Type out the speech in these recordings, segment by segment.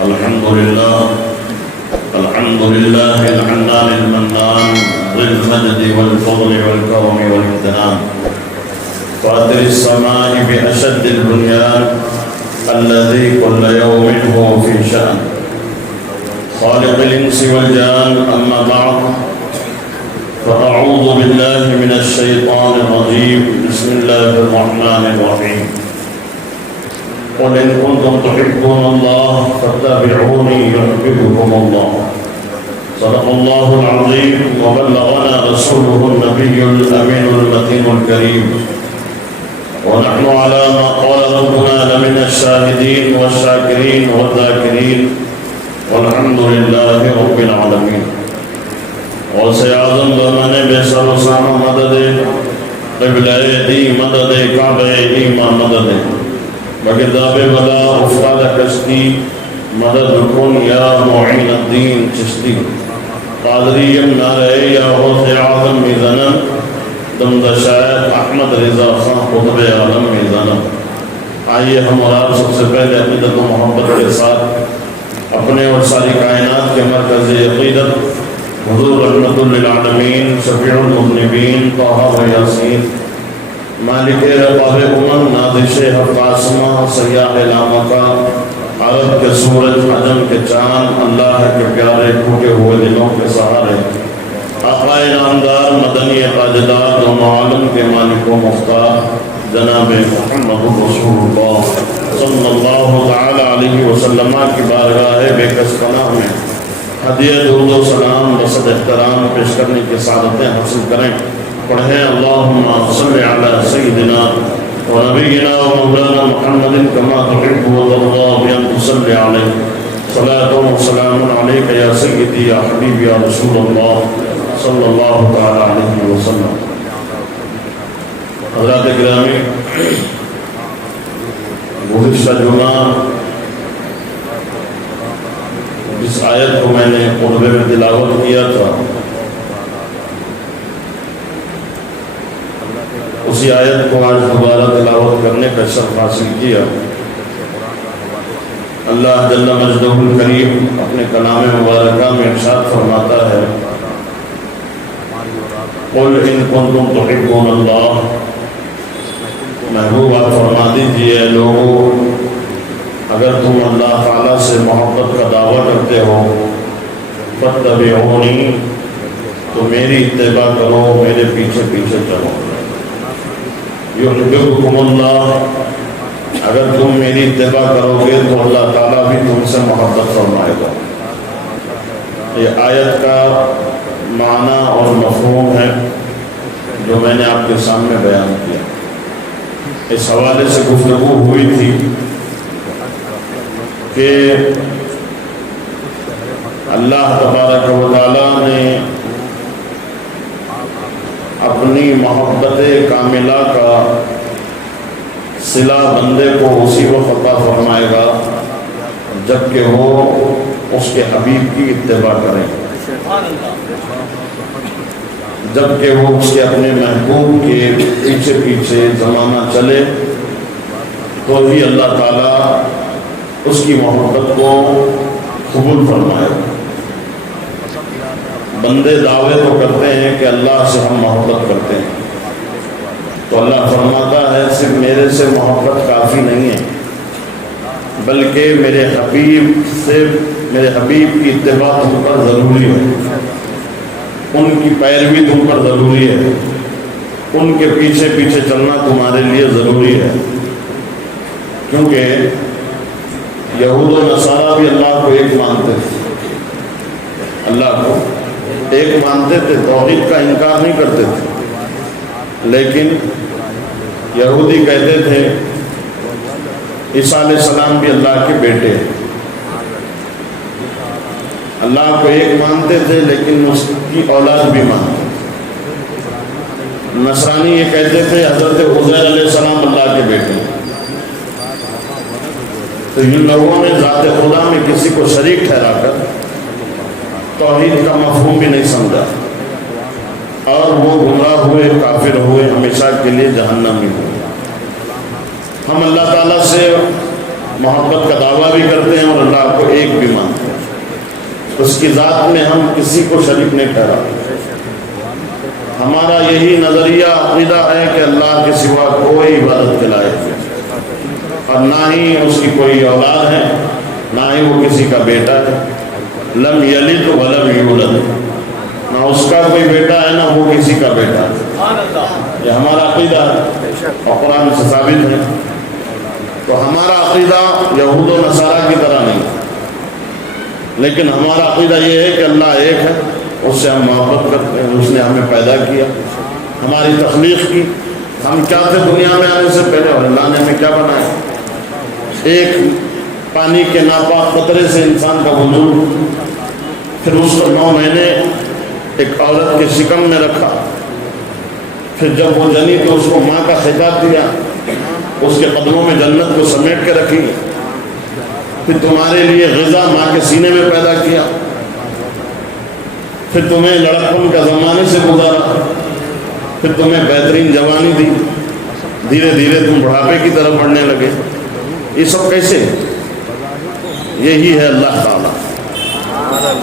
الحمد لله الحنان المنان ذي المجد والفضل والكرم والامتنان فاطر السماء بأشد البنيان الذي كل يوم هو في شأن خالق الإنس والجان. أما بعد فأعوذ بالله من الشيطان الرجيم. بسم الله الرحمن الرحيم. قل إن كنتم تحبون الله فاتبعوني يحببكم الله. صدق الله العظيم وبلغنا رسوله النبي الأمين المتين الكريم، ونحن على ما قال ربنا لمن الشاهدين والشاكرين والذاكرين والحمد لله رب العالمين. غوث اعظم زمانے بے سر و سامہ مدد قبلہ دی مدد کعبہ ایمان مدد بگرداب ولا افراد کشتی مدد کن یا معین الدین چشتی قادریم نارے یا غوث اعظم میزنم دمد شاید احمد رضا خان قطب عالم میزنم. آئیے ہم اور آپ سب سے پہلے عقیدت و محبت کے ساتھ اپنے اور ساری کائنات کے مرکز عقیدت حضور رحمت للعالمین شفیع المذنبین طہ و یاسین مالک رقاب امم نازش حق آسماں سیاح لامکہ عرب کے سورج عجم کے چاند اللہ کے پیارے ٹوٹے ہوئے دلوں کے سہارے آقائے نامدار مدنی تاجدار دونوں عالم کے مالک و مختار جناب محمد رسول اللہ صلی اللہ تعالی علیہ وسلم کی بارگاہ بے کس پناہ میں ہدیہ درود و سلام بصد احترام پیش کرنے کی سعادتیں حاصل کریں. پڑھیں اللہم صلی علی سیدنا و نبینا و مولانا محمد کما تحب و ترضى بأن تصلی علیہ صلاة و سلام علیک یا سیدی یا حبیب یا رسول اللہ صلی اللہ تعالی علیہ وسلم. حضرات گرامی، گزشتہ جمعہ اس آیت کو میں نے خطبے میں تلاوت کیا تھا، اسی آیت کو آج دوبارہ تلاوت کرنے کا شرف حاصل کیا. اللہ جل مجدہ الکریم اپنے کلام مبارکہ میں ارشاد فرماتا ہے قل ان کنتم تحبون اللہ، محبوب آپ فرما دیجئے لوگوں اگر تم اللہ تعالیٰ سے محبت کا دعویٰ کرتے ہو فاتبعونی تو میری اتباع کرو، میرے پیچھے پیچھے چلو. یحببکم اللہ، اگر تم میری اتباع کرو گے تو اللہ تعالیٰ بھی تم سے محبت فرمائے گا. یہ آیت کا معنی اور مفہوم ہے جو میں نے آپ کے سامنے بیان کیا. اس حوالے سے گفتگو ہوئی تھی کہ اللہ تبارک و تعالیٰ نے اپنی محبت کاملہ کا صلہ بندے کو اسی وقت عطا فرمائے گا جب کہ وہ اس کے حبیب کی اتباع کریں، جب کہ وہ اس کے اپنے محبوب کے پیچھے پیچھے زمانہ چلے تو ہی اللہ تعالیٰ اس کی محبت کو قبول فرمائے. بندے دعوے تو کرتے ہیں کہ اللہ سے ہم محبت کرتے ہیں، تو اللہ فرماتا ہے صرف میرے سے محبت کافی نہیں ہے بلکہ میرے حبیب کی اتباع تم پر ضروری ہے، ان کی پیروی تم پر ضروری ہے، ان کے پیچھے پیچھے چلنا تمہارے لیے ضروری ہے. کیونکہ یہود و نصارہ بھی اللہ کو ایک مانتے تھے، اللہ کو ایک مانتے تھے، توحید کا انکار نہیں کرتے تھے، لیکن یہودی کہتے تھے عیسیٰ علیہ السلام بھی اللہ کے بیٹے ہیں. اللہ کو ایک مانتے تھے لیکن اس کی اولاد بھی مانتے. نصرانی یہ کہتے تھے حضرت عزیر علیہ السلام اللہ کے بیٹے ہیں. تو ان لوگوں نے ذات خدا میں کسی کو شریک ٹھہرا کر توحید کا مفہوم بھی نہیں سمجھا اور وہ گمراہ ہوئے، کافر ہوئے، ہمیشہ کے لیے جہنمی ہوئے. ہم اللہ تعالیٰ سے محبت کا دعویٰ بھی کرتے ہیں اور اللہ کو ایک اس کی ذات میں ہم کسی کو شریک نہیں ٹھہرا. ہمارا یہی نظریہ عقیدہ ہے کہ اللہ کے سوا کوئی عبادت کے لائق نہیں، اور نہ ہی اس کی کوئی اولاد ہے، نہ ہی وہ کسی کا بیٹا ہے. لم یلد ولم یولد، نہ اس کا کوئی بیٹا ہے نہ وہ کسی کا بیٹا ہے. یہ ہمارا عقیدہ ہے اور قرآن سے ثابت ہے. تو ہمارا عقیدہ یہود و نصارہ کی طرح نہیں، لیکن ہمارا عقیدہ یہ ہے کہ اللہ ایک ہے، اس سے ہم محبت کرتے ہیں. اس نے ہمیں پیدا کیا، ہماری تخلیق کی. ہم کیا تھے دنیا میں آنے سے پہلے، اور اللہ نے ہمیں کیا بنایا؟ ایک پانی کے ناپاک قطرے سے انسان کا وجود، پھر اس کو 9 مہینے ایک عورت کے شکم میں رکھا، پھر جب وہ جنی تو اس کو ماں کا خطاب دیا، اس کے قدموں میں جنت کو سمیٹ کے رکھی. پھر تمہارے لیے غذا ماں کے سینے میں پیدا کیا، پھر تمہیں لڑکپن کا زمانے سے گزارا، پھر تمہیں بہترین جوانی دی. دھیرے دھیرے تم بڑھاپے کی طرف بڑھنے لگے. یہ سب کیسے؟ یہی ہے اللہ تعالیٰ،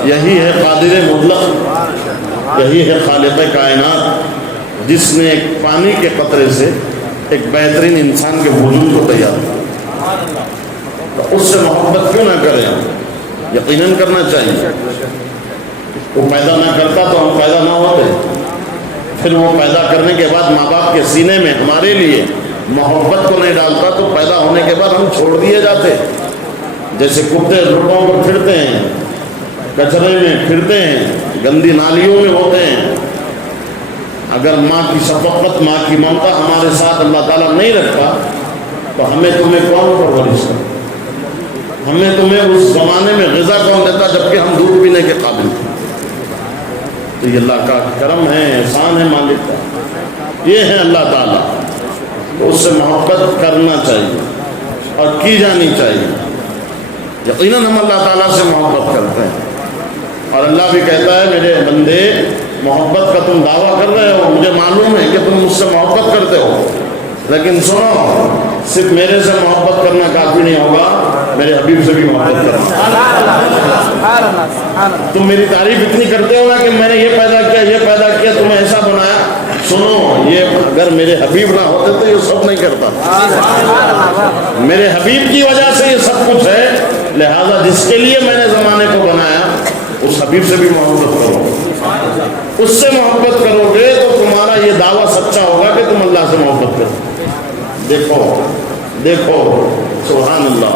یہی ہے قادر مطلق، یہی ہے خالق کائنات، جس نے ایک پانی کے قطرے سے ایک بہترین انسان کے وجود کو تیار کیا. تو اس سے محبت کیوں نہ کریں؟ یقیناً کرنا چاہیے. وہ پیدا نہ کرتا تو ہم پیدا نہ ہوتے. پھر وہ پیدا کرنے کے بعد ماں باپ کے سینے میں ہمارے لیے محبت کو نہیں ڈالتا تو پیدا ہونے کے بعد ہم چھوڑ دیے جاتے. جیسے کتے روڈوں پر پھرتے ہیں، کچرے میں پھرتے ہیں، گندی نالیوں میں ہوتے ہیں. اگر ماں کی شفقت، ماں کی ممتا ہمارے ساتھ اللہ تعالیٰ نہیں رکھتا تو ہمیں تمہیں کون پرورش کرتا؟ ہمیں تمہیں اس زمانے میں غذا کون دیتا جبکہ ہم دودھ پینے کے قابل تھے؟ تو یہ اللہ کا کرم ہے، احسان ہے مالک کا. یہ ہے اللہ تعالیٰ. تو اس سے محبت کرنا چاہیے اور کی جانی چاہیے. یقیناً ہم اللہ تعالیٰ سے محبت کرتے ہیں، اور اللہ بھی کہتا ہے میرے بندے محبت کا تم دعویٰ کر رہے ہو، مجھے معلوم ہے کہ تم مجھ سے محبت کرتے ہو، لیکن سنو، صرف میرے سے محبت کرنا کافی نہیں ہوگا، میرے حبیب سے بھی محبت کرنا. تم میری تعریف اتنی کرتے ہو نا کہ میں نے یہ پیدا کیا، یہ پیدا کیا، تمہیں ایسا بنایا. سنو، یہ اگر میرے حبیب نہ ہوتے تو یہ سب نہیں کرتا. میرے حبیب کی وجہ سے یہ سب کچھ ہے. لہذا جس کے لیے میں نے زمانے کو بنایا اس حبیب سے بھی محبت کرو. اس سے محبت کرو گے تو تمہارا یہ دعویٰ سچا ہوگا کہ تم اللہ سے محبت کرو. دیکھو دیکھو سبحان اللہ،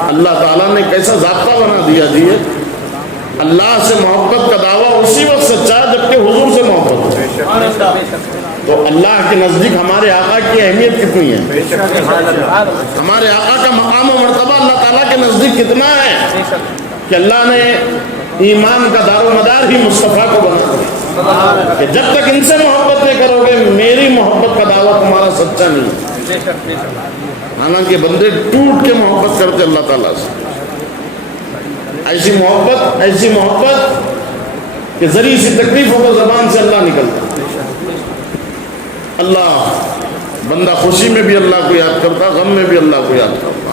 اللہ تعالیٰ نے کیسا ضابطہ بنا دیا. دیے اللہ سے محبت کا دعویٰ اسی وقت سچا ہے جبکہ حضور سے محبت ہو. تو اللہ کے نزدیک ہمارے آقا کی اہمیت کتنی ہے، ہمارے آقا کا مقام و مرتبہ اللہ تعالیٰ کے نزدیک کتنا ہے کہ اللہ نے ایمان کا دار و مدار ہی مصطفیٰ کو بنا دیا کہ جب تک ان سے محبت نہیں کرو گے میری محبت کا دعویٰ تمہارا سچا نہیں ہے. حالانکہ بندے ٹوٹ کے محبت کرتے اللہ تعالیٰ سے. ایسی محبت کہ ذریعہ سی تکلیف ہو تو زبان سے اللہ نکلتا. اللہ بندہ خوشی میں بھی اللہ کو یاد کرتا، غم میں بھی اللہ کو یاد کرتا.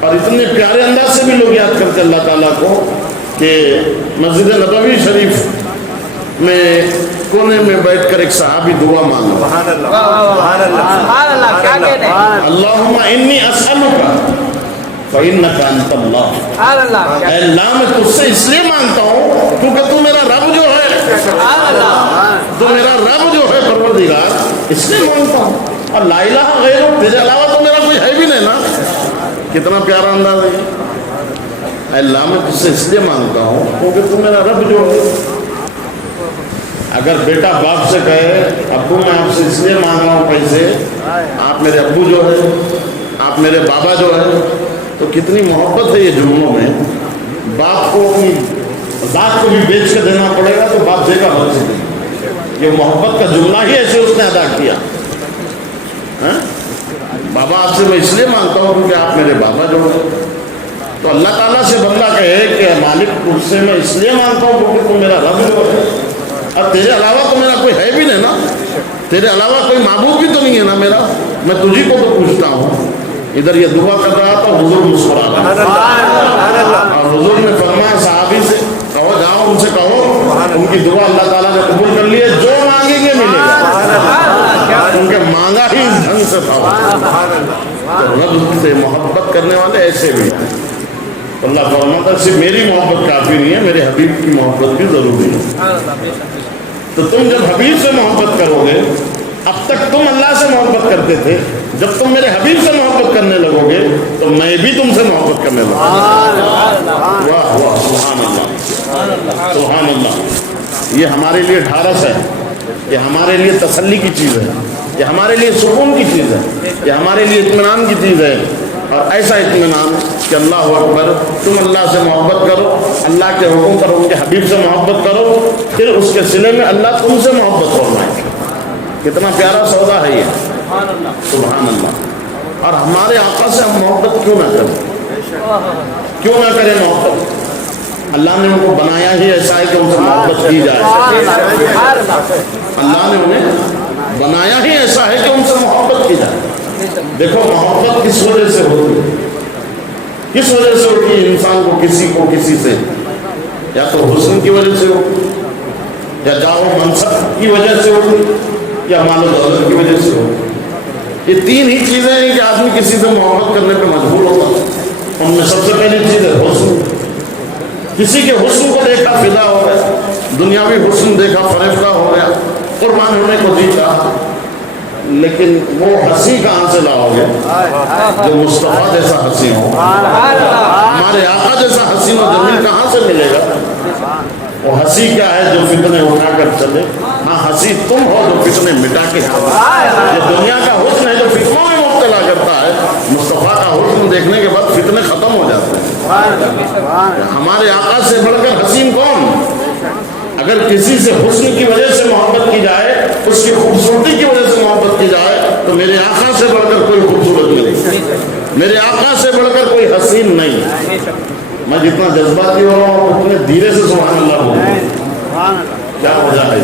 اور اتنے پیارے انداز سے بھی لوگ یاد کرتے اللہ تعالیٰ کو کہ مسجد نبوی شریف میں کونے میں بیٹھ کر ایک صحابی دعا مانگا. اللہم انی اسألک فإنک انت اللہ. اے اللہ میں تجھ سے اس لیے مانگتا ہوں کیونکہ تو میرا رب جو ہے، تو میرا رب جو ہے پروردگار، اس لیے مانگتا ہوں. اور لا الہ غیرہ، تیرے علاوہ تو میرا کوئی ہے بھی نہیں نا. کتنا پیارا انداز ہے. اے اللہ میں تجھ سے اس لیے مانگتا ہوں کیونکہ تو میرا رب جو ہے. اگر بیٹا باپ سے کہے ابو میں آپ سے اس لیے مانگ رہا ہوں پیسے، آپ میرے ابو جو ہے، آپ میرے بابا جو ہے، تو کتنی محبت ہے یہ جملوں میں. باپ کو اپنی ذات کو بھی بیچ کے دینا پڑے گا تو باپ دے گا بچے. یہ محبت کا جملہ ہی ایسے اس نے ادا کیا. بابا آپ سے میں اس لیے مانگتا ہوں کیونکہ آپ میرے بابا جو ہے. تو اللہ تعالیٰ سے بندہ کہے کہ مالک تجھ سے میں اس لیے مانگتا ہوں کیونکہ تم میرا رب جو ہے، اور تیرے علاوہ تو میرا کوئی ہے بھی نہیں نا، تیرے علاوہ کوئی معبود بھی تو نہیں ہے نا میرا، میں تجھی کو تو پوچھتا ہوں. ادھر یہ دعا کر رہا تھا، حضور مسکرا رہا. اور حضور نے فرمایا صحابی سے، کی دعا اللہ تعالیٰ نے قبول کر لی ہے، جو مانگیں گے ملے گا، کیونکہ مانگا ہی اس ڈھنگ سے تھا۔ تو رب سے محبت کرنے والے ایسے بھی ہیں۔ اللہ فرماتا ہے صرف میری محبت کافی نہیں ہے، میرے حبیب کی محبت بھی ضروری ہے۔ تو تم جب حبیب سے محبت کرو گے، اب تک تم اللہ سے محبت کرتے تھے، جب تم میرے حبیب سے محبت کرنے لگو گے تو میں بھی تم سے محبت کرنے لگوں گا۔ واہ واہ، سبحان اللہ، سبحان اللہ۔ یہ ہمارے لیے ڈھارس ہے، یہ ہمارے لیے تسلی کی چیز ہے، یہ ہمارے لیے سکون کی چیز ہے، یہ ہمارے لیے اطمینان کی چیز ہے۔ اور ایسا اطمینان کہ اللہ اکبر، تم اللہ سے محبت کرو، اللہ کے حکم کرو، ان کے حبیب سے محبت کرو، پھر اس کے صلے میں اللہ تم سے محبت فرمائے۔ کتنا پیارا سودا ہے یہ، سبحان اللہ۔ اور ہمارے آقا سے ہم محبت کیوں نہ کریں، کیوں نہ کریں محبت؟ اللہ نے ان کو بنایا ہی ایسا ہے کہ ان سے محبت کی جائے۔ اللہ نے انہیں بنایا ہی ایسا ہے کہ ان سے محبت کی جائے۔ دیکھو محبت کس وجہ سے ہوتی ہے، کس وجہ سے ہوتی ہے انسان کو کسی سے؟ یا تو حسن کی وجہ سے ہو، یا جاہ و منصب کی وجہ سے ہو، یا مال و دولت کی وجہ سے ہو۔ یہ تین ہی چیزیں ہیں کہ آدمی کسی سے محبت کرنے پہ مجبور ہوتا ہے۔ ان میں سب سے پہلی چیز ہے حسن۔ کسی کے حسن کو دیکھا فدا ہو گیا، دنیاوی حسن دیکھا فریفتہ ہو گیا، قربان ہونے کو جی چاہا۔ لیکن وہ ہنسی کہاں سے لاؤ گے جو مصطفیٰ جیسا ہنسی ہو؟ ہمارے آقا جیسا حسین و جمیل کہاں سے ملے گا؟ وہ ہنسی کیا ہے جو فتنے اٹھا کر چلے؟ ہاں ہنسی تم ہو جو فتنے مٹا کے چلے۔ یہ دنیا کا حسن ہے جو فتنوں میں مبتلا کرتا ہے، مصطفیٰ کا حسن دیکھنے کے بعد فتنے ختم ہو جاتے ہیں۔ ہمارے آقا سے بڑھ کر حسین کون؟ اگر کسی سے حسن کی وجہ سے محبت کی جائے، اس کی خوبصورتی کی وجہ سے محبت کی جائے، تو میرے آقا سے بڑھ کر کوئی خوبصورت نہیں، میرے آقا سے بڑھ کر کوئی حسین نہیں۔ میں جتنا جذباتی ہو رہا ہوں اتنے دھیرے سے سبحان اللہ بولوں، کیا وجہ ہے؟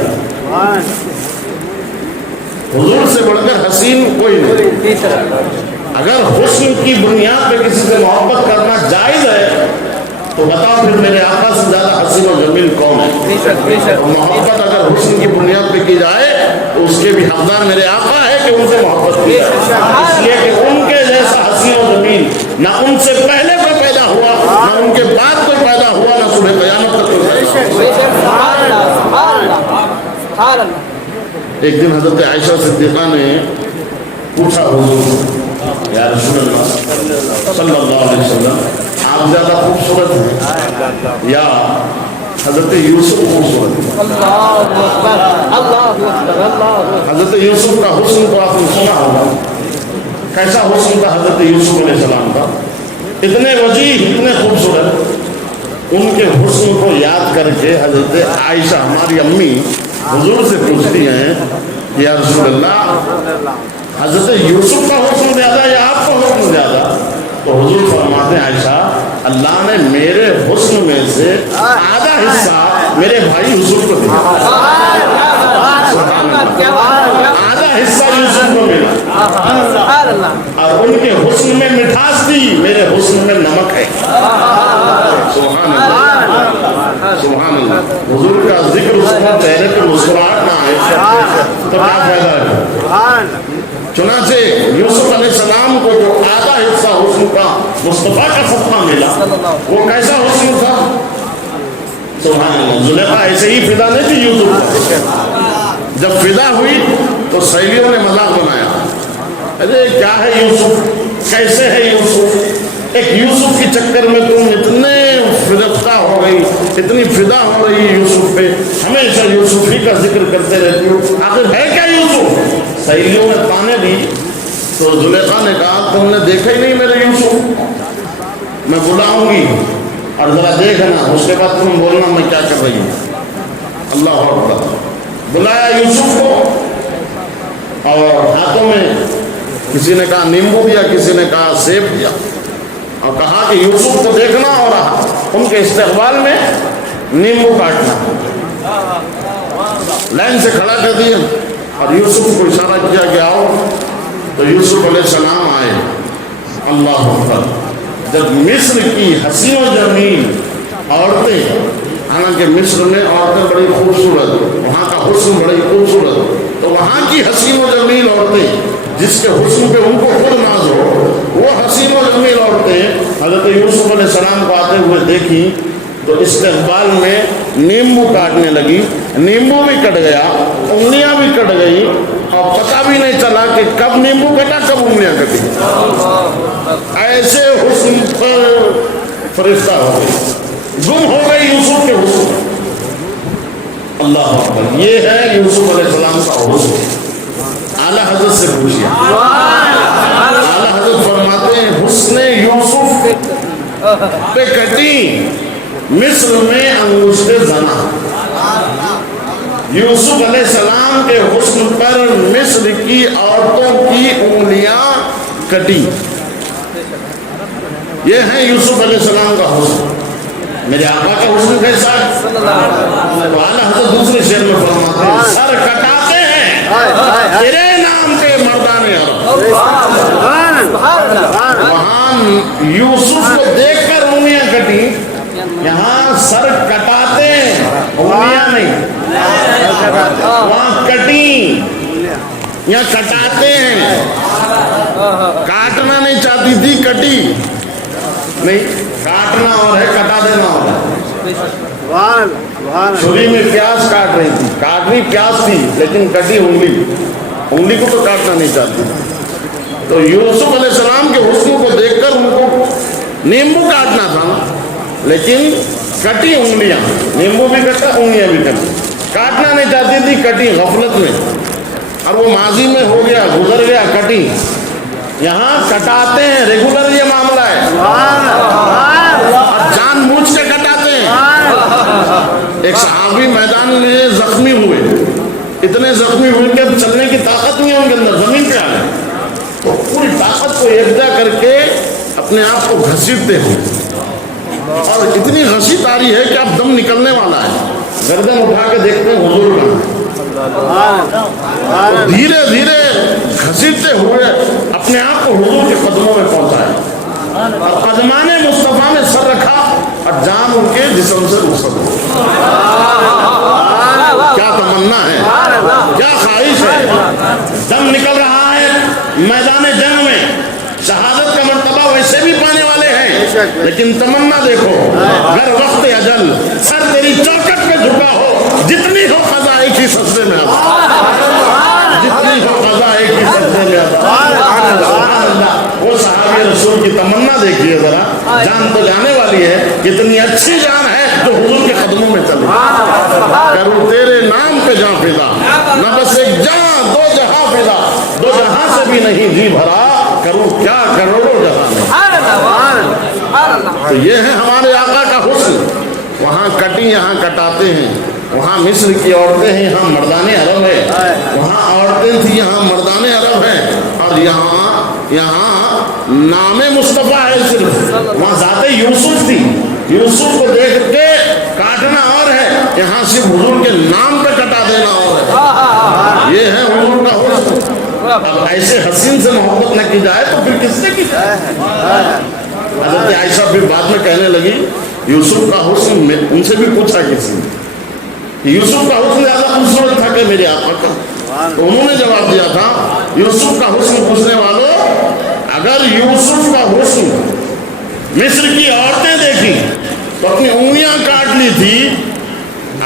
حضور سے بڑھ کر حسین کوئی نہیں۔ اگر حسن کی بنیاد پہ کسی سے محبت کرنا جائز ہے تو بتاؤ پھر میرے آقا سے زیادہ حسین و جمیل کون ہے؟ محبت اگر حسن کی بنیاد پہ کی جائے تو اس کے بھی حقدار میرے آقا ہے کہ ان سے محبت کی جائے، اس لیے کہ ان کے جیسا حسین و جمیل نہ ان سے پہلے کوئی پیدا ہوا، نہ ان کے بعد کوئی پیدا ہوا، نہ صبح قیامت تک کوئی پیدا ہوا۔ ایک دن حضرت عائشہ صدیقہ نے پوچھا حضور یا رسول اللہ صلی اللہ علیہ وسلم، آپ زیادہ خوبصورت ہیں یا حضرت یوسف خوبصورت ہیں؟ حضرت یوسف کا حسن تو آپ نے سنا ہوگا، کیسا حسن تھا حضرت یوسف علیہ السلام کا؟ اتنے وجیح، اتنے خوبصورت۔ ان کے حسن کو یاد کر کے حضرت عائشہ ہماری امی حضور سے پوچھتی ہیں یا رسول اللہ حضرت یوسف کا حسن زیادہ یا آپ کا حسن زیادہ؟ تو حضور فرماتے ہیں عائشہ اللہ نے میرے حسن میں سے آدھا حصہ میرے بھائی یوسف کو دیا، آدھا حصہ یوسف کو ملا، اور ان کے حسن میں مٹھاس دی، میرے حسن میں نمک ہے۔ سبحان اللہ، سبحان اللہ۔ حضور کا ذکر اس کو چہرے پہ مسکراہٹ نہ آئے تو کیا فائدہ ہے؟ چنانچہ یوسف علیہ السلام کو جو آدھا حصہ حسن کا مصطفیٰ کا صدقہ ملا وہ کیسا حسن تھا؟ سبحان اللہ۔ زلیخا ایسے ہی فدا نہیں تھی یوسف، جب فدا ہوئی تو سہیلیوں نے مذاق بنایا، ارے کیا ہے یوسف، کیسے ہے یوسف، ایک یوسف کے چکر میں تم اتنے فرفتہ ہو گئی، اتنی فدا ہو رہی ہے یوسف پہ، ہمیشہ یوسف ہی کا ذکر کرتے رہتی ہو، آخر ہے کیا یوسف؟ سہیلیوں نے تانے دی تو زلیخا نے کہا تم نے دیکھا ہی نہیں میرے یوسف، میں بلاؤں گی اور ذرا دیکھنا، اس کے بعد تم بولنا میں کیا کر رہی ہوں۔ اللہ اکبر۔ بلایا یوسف کو اور ہاتھوں میں کسی نے کہا نیمبو دیا، کسی نے کہا سیب دیا، اور کہا کہ یوسف کو دیکھنا اور ان کے استقبال میں نیمبو کاٹنا۔ لائن سے کھڑا کر دیا اور یوسف کو اشارہ کیا کہ آؤ، تو یوسف علیہ السلام آئے۔ اللہ اکبر۔ جب مصر کی حسین و جمیل عورتیں، کہ مصر میں عورتیں بڑی خوبصورت، وہاں کا حسن بڑی خوبصورت، تو وہاں کی حسین و جمیل عورتیں جس کے حسن پہ ان کو خود ناز ہو، وہ حسین و جمیل عورتیں حضرت یوسف علیہ السلام کو آتے ہوئے دیکھی تو استقبال میں نیمبو کاٹنے لگی، نیمبو بھی کٹ گیا، انگلیاں بھی کٹ گئی، اور پتہ بھی نہیں چلا کہ کب نیمبو کٹا کب انگلیاں کٹی، ایسے حسن پر فرشتہ ہو گئی، گم ہو گئی یوسف کے حسن۔ اللہ اکبر، یہ ہے یوسف علیہ السلام کا حسن۔ اعلیٰ حضرت سے پوچھئے، اعلیٰ حضرت فرماتے ہیں حسن یوسف پہ کٹی مصر میں انگشت زنا، یوسف علیہ السلام کے حسن پر مصر کی عورتوں کی انگلیاں کٹی۔ یہ ہے یوسف علیہ السلام کا حسن۔ میرے آقا کا حسن کیسا ہے؟ اعلیٰ حضرت دوسرے شعر میں فرماتے ہیں سر کٹاتے ہیں تیرے نام کے مردان عرب۔ وہاں یوسف کو دیکھ کر انگلیاں کٹی، یہاں سر کٹاتے ہیں انگلیاں نہیں، وہاں کٹی یا کٹاتے ہیں، کاٹنا نہیں چاہتی تھی کٹی نہیں، کاٹنا اور ہے کٹا دینا اور ہے۔ چھری میں پیاز کاٹ رہی تھی، کاٹنی پیاز تھی لیکن کٹی انگلی، انگلی کو تو کاٹنا نہیں چاہتی۔ تو یوسف علیہ السلام کے حسن کو دیکھ کر ان کو نیمبو کاٹنا تھا لیکن کٹی انگلیاں، نیمبو بھی کٹا انگلیاں بھی کٹی، کاٹنا نہیں چاہتی تھی کٹی غفلت میں، اور وہ ماضی میں ہو گیا گزر گیا کٹی، یہاں کٹاتے ہیں، ریگولر یہ معاملہ ہے، جان بوجھ کے کٹاتے ہیں۔ ایک صحابی میدان میں زخمی ہوئے، اتنے زخمی ہوئے کہ اب چلنے کی طاقت نہیں ہے ان کے اندر، زمین پہ آ گئے تو پوری طاقت کو یکجا کر کے اپنے آپ کو گھسیٹتے ہیں، اور اتنی گھسیٹ آ رہی ہے کہ اب دم نکلنے والا ہے، گردن اٹھا کے دیکھتے ہیں حضور کا، دھیرے دھیرے گھسیٹتے ہوئے اپنے آپ کو حضور کے قدموں میں پہنچائے، اور قدمان مصطفیٰ میں سر رکھا اور جان ان کے جسم سے رخصت ہو۔ کیا تمنا ہے، کیا خواہش ہے، دم نکل رہا ہے میدان جنگ میں، شہادت کا مرتبہ ویسے بھی پانے والے ہیں، لیکن تمنا دیکھو گر وقت اجل سر تیری چوکٹ پہ جھکا ہو، جتنی ہو قضا ایک ہی سجدے میں آتا، جتنی ہو قضا ایک ہی سجدے میں آتا۔ وہ صحابی رسول کی تمنا دیکھیے ذرا، جان تو جانے والی ہے، کتنی اچھی جان ہے جو حضور کے قدموں میں چلے، کروں تیرے نام پہ جان فدا، نہ بس ایک جان دو جہاں فدا، دو جہاں سے بھی نہیں جی بھرا، کروں کیا کروڑوں جہاں میں۔ تو یہ ہے ہمارے آقا کا حسن، وہاں کٹی یہاں کٹاتے ہیں، وہاں مصر کی عورتیں ہیں یہاں مردان عرب ہے، وہاں عورتیں تھیں یہاں مردان عرب ہے، اور یہاں نام مصطفیٰ ہے صرف، وہاں ذات یوسف تھی، یوسف کو دیکھ کے کاٹنا اور ہے، یہاں صرف حضور کے نام پہ کٹا دینا اور ہے۔ یہ ہے حضور کا حسن۔ اب ایسے حسین سے محبت نہ کی جائے تو پھر کس سے کی جائے؟ حضرت عائشہ پھر بعد میں کہنے لگی یوسف کا حسن، ان سے بھی پوچھا کسی نے یوسف کا حسن زیادہ خوبصورت تھا کہ میرے آقا کا، تو انہوں نے جواب دیا تھا یوسف کا حسن پوچھنے والوں، اگر یوسف کا حسن مصر کی عورتیں دیکھی تو اپنی انگلیاں کاٹ لی تھی،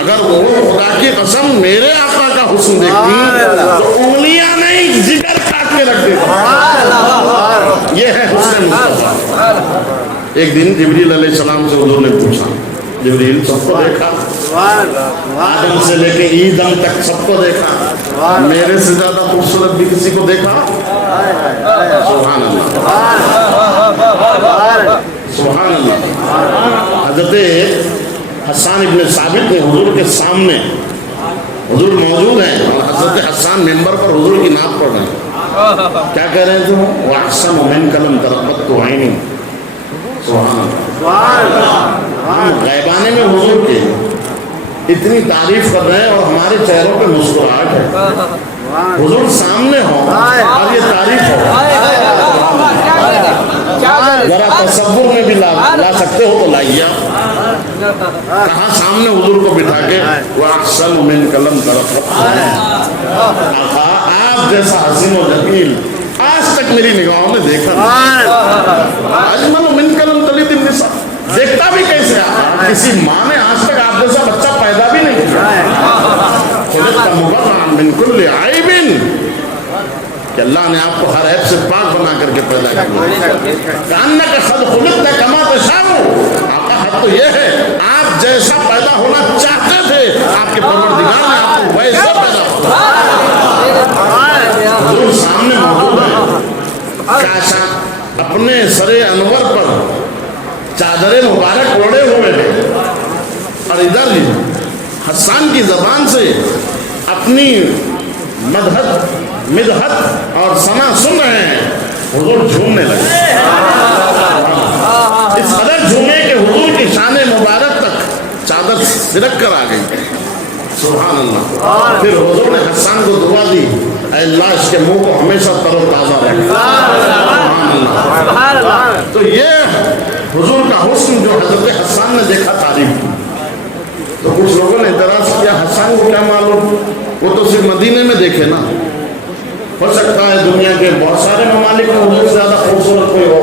اگر وہ خدا کی قسم میرے آقا کا حسن دیکھتی تو انگلیاں نہیں جگر کاٹ کے رکھ دیتی۔ یہ ہے حسن مصطفیٰ۔ ایک دن جبریل علیہ السلام سے حضور نے پوچھا، جبریل سب کو دیکھا، آدم سے لے کے ایدم تک سب کو دیکھا، میرے سے زیادہ خوبصورت بھی کسی کو دیکھا؟ سبحان اللہ، سبحان اللہ۔ حضرت حسان ابن ثابت نے حضور کے سامنے، حضور موجود ہیں اور حضرت حسان ممبر پر حضور کی نعت پڑھ رہے ہیں، کیا کہہ رہے تھے؟ وَأَحْسَنُ مِنْكَ لَمْ تَرَبَّتُ عَيْنِي۔ سبحان اللہ، غیبانے میں حضور کے اتنی تعریف کر رہے ہیں اور ہمارے چہروں پہ مسکراہٹ ہے، حضور سامنے ہو اور یہ تعریف ہو، ذرا تصور میں بھی لا سکتے ہو تو لائیے۔ کہا سامنے حضور کو بٹھا کے وَأَحْسَنُ مِنْكَ لَمْ تَرَ آپ جیسا حسین و جمیل آج تک میری نگاہوں میں دیکھا اجمل مِنْكَ لَمْ تَلِدِ النِّسَاء دیکھتا بھی کیسے کسی ماں نے آج تک آپ جیسا بچہ پیدا بھی نہیں کیا خُلِقْتَ مُبَرَّأً مِنْ كُلِّ عَيْبٍ کہ اللہ نے آپ کو ہر عیب سے پاک بنا کر کے پیدا کیا کأنک قد خلقت کما تشاء آقا حق تو یہ ہے آپ جیسا پیدا ہونا چاہتے تھے آپ کے پروردگار نے آپ کو ویسا پیدا ہونا حضور سامنے موجود ہے کاشا اپنے سر انور پر چادر مبارک اوڑے ہوئے ہیں اور ادھر حسان کی زبان سے اپنی مدحت اور ثنا سن رہے ہیں حضور جھومنے لگے اس قدر جھومے کہ حضور کی شان مبارک تک چادر سرک کر آ گئی سبحان اللہ پھر حضور نے حسان کو دعا دی اے اللہ اس کے منہ کو ہمیشہ تر و تازہ رکھ سبحان اللہ تو یہ حضور کا حسن جو حضرت حسان نے دیکھا تعریف کی تو کچھ لوگوں نے اعتراض کیا حسان کو کیا معلوم وہ تو صرف مدینے میں دیکھے نا ہو سکتا ہے دنیا کے بہت سارے ممالک میں حضور سے زیادہ خوبصورت کوئی ہو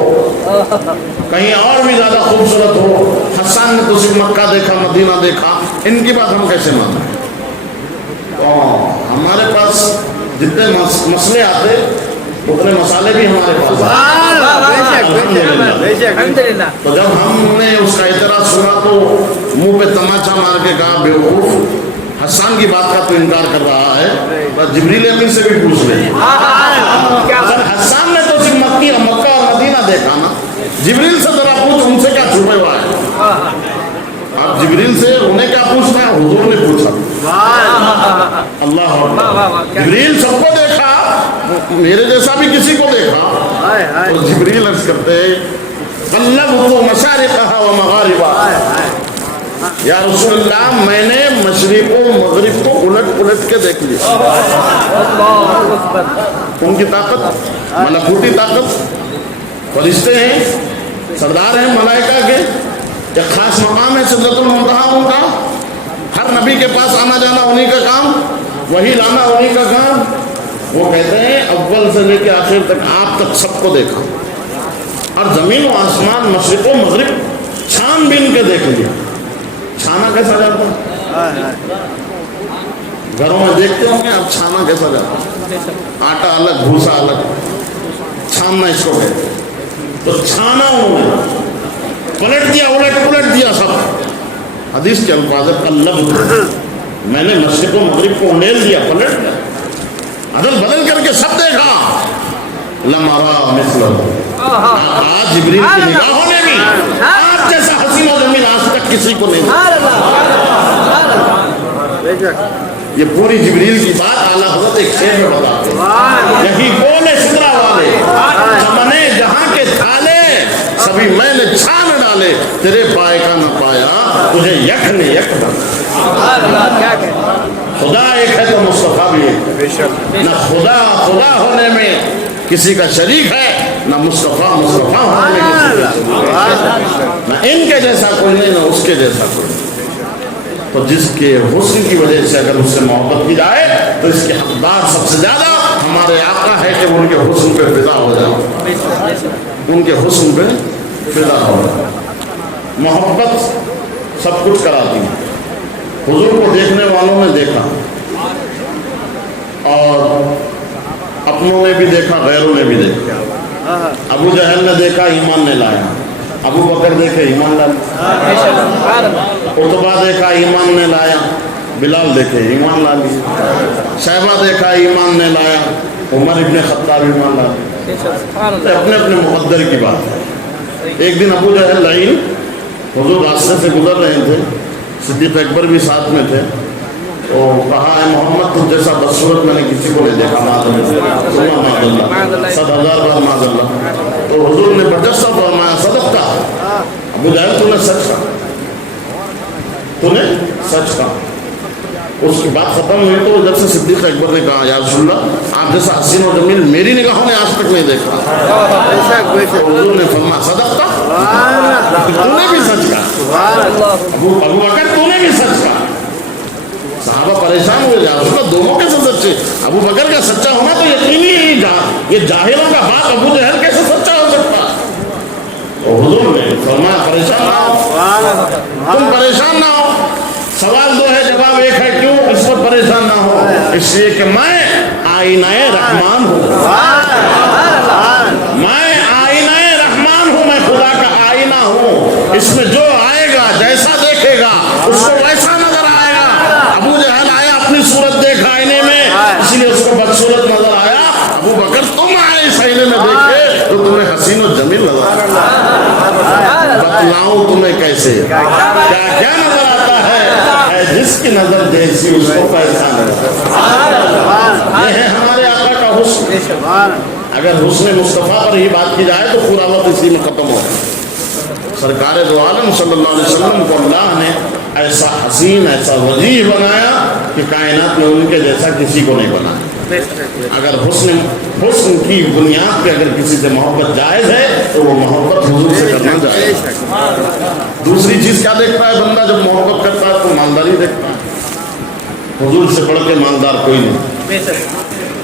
کہیں اور بھی زیادہ خوبصورت ہو حسان نے تو صرف مکہ دیکھا مدینہ دیکھا ان کی بات ہم کیسے مانیں ہمارے پاس جتنے مسئلے آتے اتنے مسالے بھی ہمارے پاس تو جب ہم نے اس کا اعتراض سنا تو منہ پہ تماچا مار کے کہا بیوقوف حسان کی بات کا تو انکار کر رہا ہے بس جبریل امین سے بھی پوچھ لیں حسان نے تو صرف مکہ اور مدینہ دیکھا نا جبریل سے ذرا پوچھ ان سے کیا چھپے ہوا ہے آپ جبریل سے انہیں کیا پوچھنا ہے حضور نے پوچھا اللہ جبریل سب کو دیکھا میرے جیسا بھی کسی کو دیکھا تو جبریل عرض کرتے قلبت مشارقها ومغاربها یا رسول اللہ میں نے مشرق و مغرب کو الٹ کے دیکھ لیا ان کی طاقت ملکوتی طاقت فرشتے ہیں سردار ہیں ملائکہ کے ایک خاص مقام ہے سدرۃ المنتہا ان کا ہر نبی کے پاس آنا جانا انہی کا کام وہی لانا انہی کا کام وہ کہتے ہیں اول سے لے کے آخر تک آپ تک سب کو دیکھا اور زمین و آسمان مشرق و مغرب چھان بین کے دیکھ لیا چھانا کیسا جاتا ہے گھروں میں دیکھتے ہوں گے اب چھانا کیسا جاتا ہے آٹا الگ بھوسا الگ چھاننا اس کو کہتے تو چھانا انہوں نے پلٹ دیا الٹ دیا سب حدیث کے الفاظ قلب میں نے مشرق و مغرب کو انڈیل دیا پلٹ دیا عدل بدل کر کے سب دیکھا لمارا مثل آج جبریل کی نگاہوں نے بھی آپ جیسا حسین و جمیل آج تک کسی کو نہیں یہ پوری جبریل کی بات اعلیٰ حضرت ایک شعر میں بتاتے ہیں یہی بولے سدرا والے چمنے جہاں کے تھالے سبھی میں نے چھان ڈالے تیرے پائے کا نہ پایا تجھے یک نے یک خدا ایک ہے تو مصطفیٰ بھی ایک نہ خدا ہونے میں کسی کا شریک ہے نہ مصطفیٰ ہونے میں کسی کا شریک نہ ان کے جیسا کوئی نہیں نہ اس کے جیسا کوئی نہیں تو جس کے حسن کی وجہ سے اگر اس سے محبت کی جائے تو اس کے حقدار سب سے زیادہ ہمارے آقا ہے کہ ان کے حسن پہ فدا ہو جائے ان کے حسن پہ فدا ہو جائے محبت سب کچھ کراتی ہے حضور کو دیکھنے والوں نے دیکھا اور اپنوں نے بھی دیکھا غیروں نے بھی دیکھا ابو جہل نے دیکھا ایمان نے لایا ابو بکر دیکھے ایمان لایا عتبہ دیکھا ایمان نے لایا بلال دیکھے ایمان لا لیا شیبہ دیکھا ایمان نے لایا عمر ابن خطاب ایمان لا لیا اپنے اپنے مقدر کی بات ہے ایک دن ابو جہل لعین حضور راستے سے گزر رہے تھے صدیق اکبر بھی ساتھ میں تھے تو کہا ہے محمد تم جیسا بدصورت میں نے کسی کو نہیں دیکھا معاذ اللہ 100,000 بار معاذ اللہ تو حضور نے برجستہ فرمایا صدقتا ابو جہل تو نے سچ کہا اس کی بات ختم ہوئی تو ادھر سے صدیق اکبر نے کہا یا رسول اللہ آپ جیسا حسین و جمیل میری نگاہوں نے آج تک نہیں دیکھا. حضور نے فرمایا صدقت، تو نے بھی سچ کہا. ابو بکر تو نے بھی سچ کہا. صحابہ پریشان ہوئے یا رسول اللہ دونوں کیسے سچے؟ ابو بکر کا سچا ہونا تو یقینی ہی یہ جاہلوں کا باپ ابو جہل کیسے سچا ہو سکتا؟ حضور نے فرمایا پریشان نہ ہو، تم پریشان نہ ہو. سوال دو ہے جواب ایک ہے، کیوں؟ اس پر پریشان نہ ہو، اس لیے کہ میں آئینہ رحمان ہوں. میں آئینہ رحمان ہوں، میں خدا کا آئینہ ہوں. اس میں جو آئے گا جیسا دیکھے گا اس کو ویسا نظر آئے گا. ابو جہل آیا اپنی صورت دیکھ آئینے میں، اسی لیے اس کو بدصورت نظر آیا. ابو بکر تم آئے اس آئینے میں دیکھے تو تمہیں حسین و جمیل نظر آیا. بتلاؤں تمہیں کیسے کیا کیا نظر آتا ہے؟ جس کی نظر جیسی اس کو پہچان ہے. یہ ہے ہمارے آقا کا حسن. اگر حسن مصطفیٰ پر ہی بات کی جائے تو پورا وقت اسی میں ختم ہو. سرکار دو عالم صلی اللہ علیہ وسلم کو اللہ نے ایسا حسین ایسا وجیح بنایا کہ کائنات میں ان کے جیسا کسی کو نہیں بنا. اگر حسن کی بنیاد پہ اگر کسی سے محبت جائز ہے تو وہ محبت حضور سے کرنا جائز. دوسری چیز کیا دیکھتا ہے بندہ جب محبت کرتا ہے تو مالداری دیکھتا ہے. حضور سے بڑھ کے مالدار کوئی نہیں.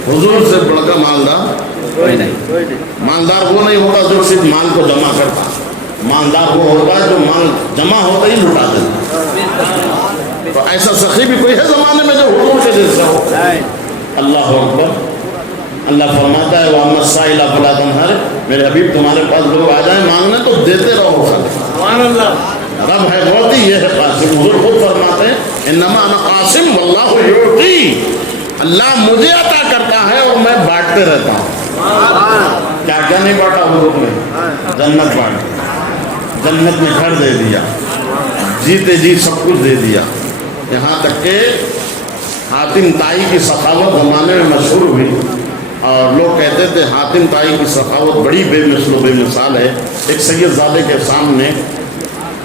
حضور سے بڑھ کر مالدار کوئی نہیں. مالدار وہ نہیں ہوتا جو صرف مال کو جمع کرتا. مالدار وہ ہوتا ہے جو مال جمع ہوتا ہی لٹا دیتا. تو ایسا سخی بھی کوئی ہے زمانے میں جو حضور کے جیسا ہو. اللہ اکبر. اللہ فرماتا ہے وَأَمَّا السَّائِلَ فَلَا تَنْهَرْ. میرے حبیب تمہارے پاس لوگ آ جائیں مانگنے تو دیتے رہو. سبحان اللہ. رب ہے موتی، یہ ہے قاسم. حضور خود فرماتے ہیں انما انا قاسم واللہ یعطی. اللہ مجھے عطا کرتا ہے اور میں بانٹتے رہتا ہوں. کیا کیا نہیں بانٹا حضور نے؟ جنت بانٹی. جنت میں گھر دے دیا، جیتے جی سب کچھ دے دیا. یہاں تک کہ حاتم طائی کی سخاوت زمانے میں مشہور ہوئی اور لوگ کہتے تھے حاتم طائی کی سخاوت بڑی بے مثل و بے مثال ہے. ایک سید زادے کے سامنے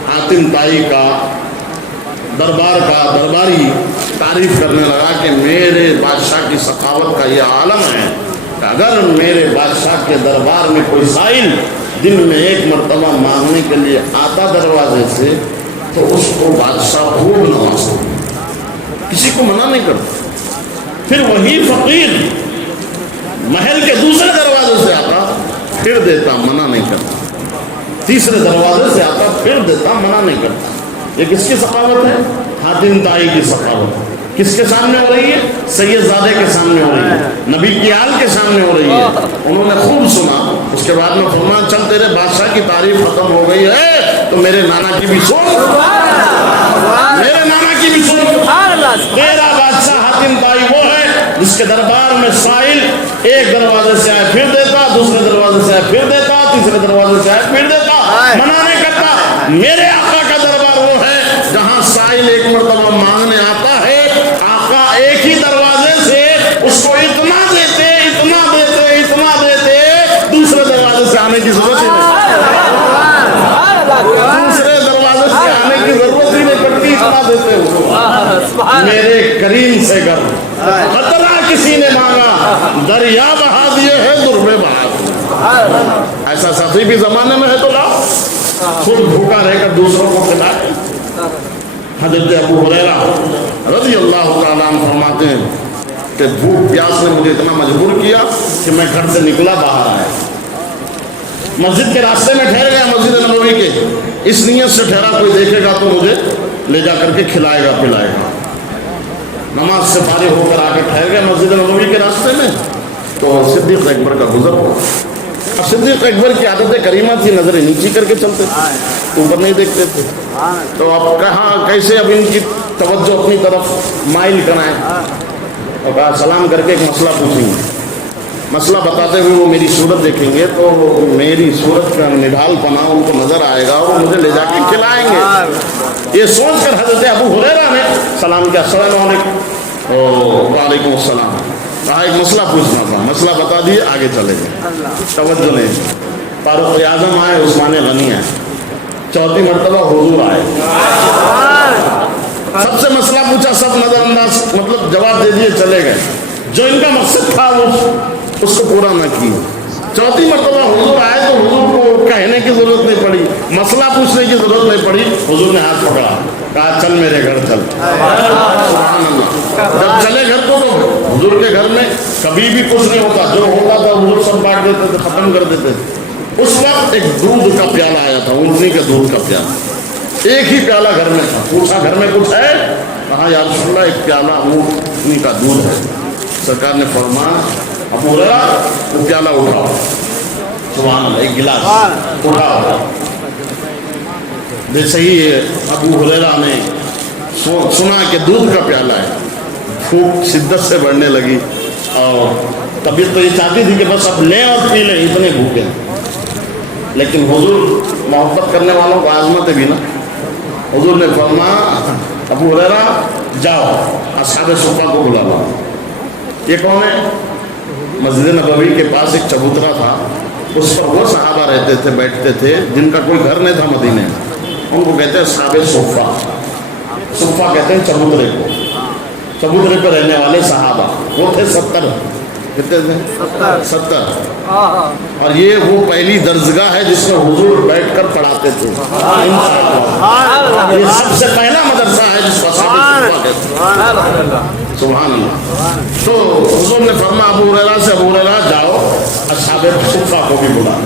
حاتم طائی کا درباری تعریف کرنے لگا کہ میرے بادشاہ کی سخاوت کا یہ عالم ہے کہ اگر میرے بادشاہ کے دربار میں کوئی سائل دن میں ایک مرتبہ مانگنے کے لیے آتا دروازے سے تو اس کو بادشاہ خوب نوازتا، کسی کو منع نہیں کرتا. پھر وہی فقیر محل کے دوسرے دروازے سے آتا پھر دیتا، منع نہیں کرتا. تیسرے دروازے سے آتا پھر دیتا، منع نہیں کرتا. یہ کس کی سخاوت ہے؟ حاتم طائی کی سخاوت. کس کے سامنے ہو رہی ہے؟ سید زادے کے سامنے ہو رہی ہے، نبی کی آل کے سامنے ہو رہی ہے. انہوں نے خوب سنا. اس کے بعد میں فرمایا چل تیرے بادشاہ کی تعریف ختم ہو گئی ہے تو میرے نانا کی بھی سن. میرے نانا کی بھی سن. تیرا بادشاہ حاتم طائی وہ ہے جس کے دربار میں سائل ایک دروازے سے آئے پھر دیتا، دوسرے دروازے سے آئے پھر دیتا، تیسرے دروازے سے آئے پھر دیتا، منع نہیں کرتا. میرے آقا کا دربار وہ ہے جہاں سائل ایک مرتبہ مانگنے آتا ہے، آقا ایک ہی دروازے سے اس کو اتنا دیتے دوسرے دروازے سے آنے کی ضرورت ہی نہیں. دوسرے دروازے سے آنے کی ضرورت ہی نہیں پڑتی، اتنا دیتے ہو. میرے کریم سے گر خطرہ کسی نے مانگا دریا بہا دیے ہے دربے بہا. ایسا ساتھی بھی زمانے میں ہے تو لاؤ. خود بھوکا رہ کر دوسروں کو کھلائے. حضرت ابو ہریرہ رضی اللہ تعالیٰ عنہ فرماتے ہیں کہ بھوک پیاس نے مجھے اتنا مجبور کیا کہ میں گھر سے نکلا باہر آیا. مسجد کے راستے میں ٹھہر گیا، مسجد نبوی کے. اس نیت سے ٹھہرا کوئی دیکھے گا تو مجھے لے جا کر کے کھلائے گا پلائے گا. نماز سے فارغ ہو کر آ کے ٹھہر گیا مسجد نبوی کے راستے میں تو صدیق اکبر کا گزر ہوا. اب صدیق اکبر کی عادت کریمہ تھی، نظریں نیچی کر کے چلتے تھے، اوپر نہیں دیکھتے تھے. تو اب کہاں کیسے اب ان کی توجہ اپنی طرف مائل کرائیں. اور کہا سلام کر کے ایک مسئلہ پوچھیں گے. مسئلہ بتاتے ہوئے وہ میری صورت دیکھیں گے تو میری صورت کا نڈھال پنا ان کو نظر آئے گا اور وہ مجھے لے جا کے کھلائیں گے. یہ سوچ کر حضرت ابو ہریرہ نے سلام کیا. السلام علیکم. وعلیکم السلام. کہا ایک مسئلہ پوچھنا تھا. مسئلہ بتا دیے، آگے چلے گئے. توجہ نہیں. فاروق اعظم آئے، عثمان غنی آئے، چوتھی مرتبہ حضور آئے. سب سے مسئلہ پوچھا، سب نظر انداز جو ان کا مقصد تھا اس کو پورا نہ کیا۔ چوتھی مرتبہ حضور آئے تو حضور کو کہنے کی ضرورت نہیں پڑی، مسئلہ پوچھنے کی ضرورت نہیں پڑی، حضور نے ہاتھ پکڑا، کہا چل میرے گھر چل۔ سبحان اللہ۔ جب چلے گھر کو تو حضور کے گھر میں کبھی بھی کچھ نہیں ہوتا، جو ہوتا تھا حضور سب بانٹ دیتے تھے، ختم کر دیتے تھے۔ اس وقت ایک دودھ کا پیالہ آیا تھا، اونٹنی کے دودھ کا پیالہ، ایک ہی پیالہ گھر میں تھا۔ پوچھا گھر میں کچھ ہے؟ کہا یا رسول اللہ ایک پیالہ اونٹنی کا دودھ ہے۔ سرکار نے فرمایا ابو ہریرہ وہ پیالہ اٹھاؤ۔ سبحان اللہ، ایک گلاس اٹھاؤ۔ جیسے ہی ابو ہریرہ نے سنا کہ دودھ کا پیالہ ہے، بھوک شدت سے بڑھنے لگی اور طبیعت تو یہ چاہتی تھی کہ بس اب لیں اور پی لیں، اتنے بھوکے ہیں۔ لیکن حضور محبت کرنے والوں کو آزمت بھی نا، حضور نے فرمایا ابو ہریرہ جاؤ اصحاب صفہ کو بلا لاؤ۔ یہ کون ہے؟ مسجد نبوی کے پاس ایک چبوترا تھا، اس پر وہ صحابہ رہتے تھے، بیٹھتے تھے جن کا کوئی گھر نہیں تھا مدینے میں، ان کو کہتے ہیں اصحاب صفہ۔ صفہ کہتے ہیں چبوترے کو، چبوترے پہ رہنے والے صحابہ، وہ تھے 70۔ کتنے تھے؟ 70۔ اور یہ وہ پہلی درسگاہ ہے جس میں حضور بیٹھ کر پڑھاتے تھے۔ یہ سب سے پہلا مدرسہ ہے جس کو اصحاب صفہ کہتے ہیں۔ سبحان اللہ۔ تو حضور نے فرمایا ابو ہریرہ سے ابو ہریرہ جاؤ اصحاب صفہ کو بھی بلا۔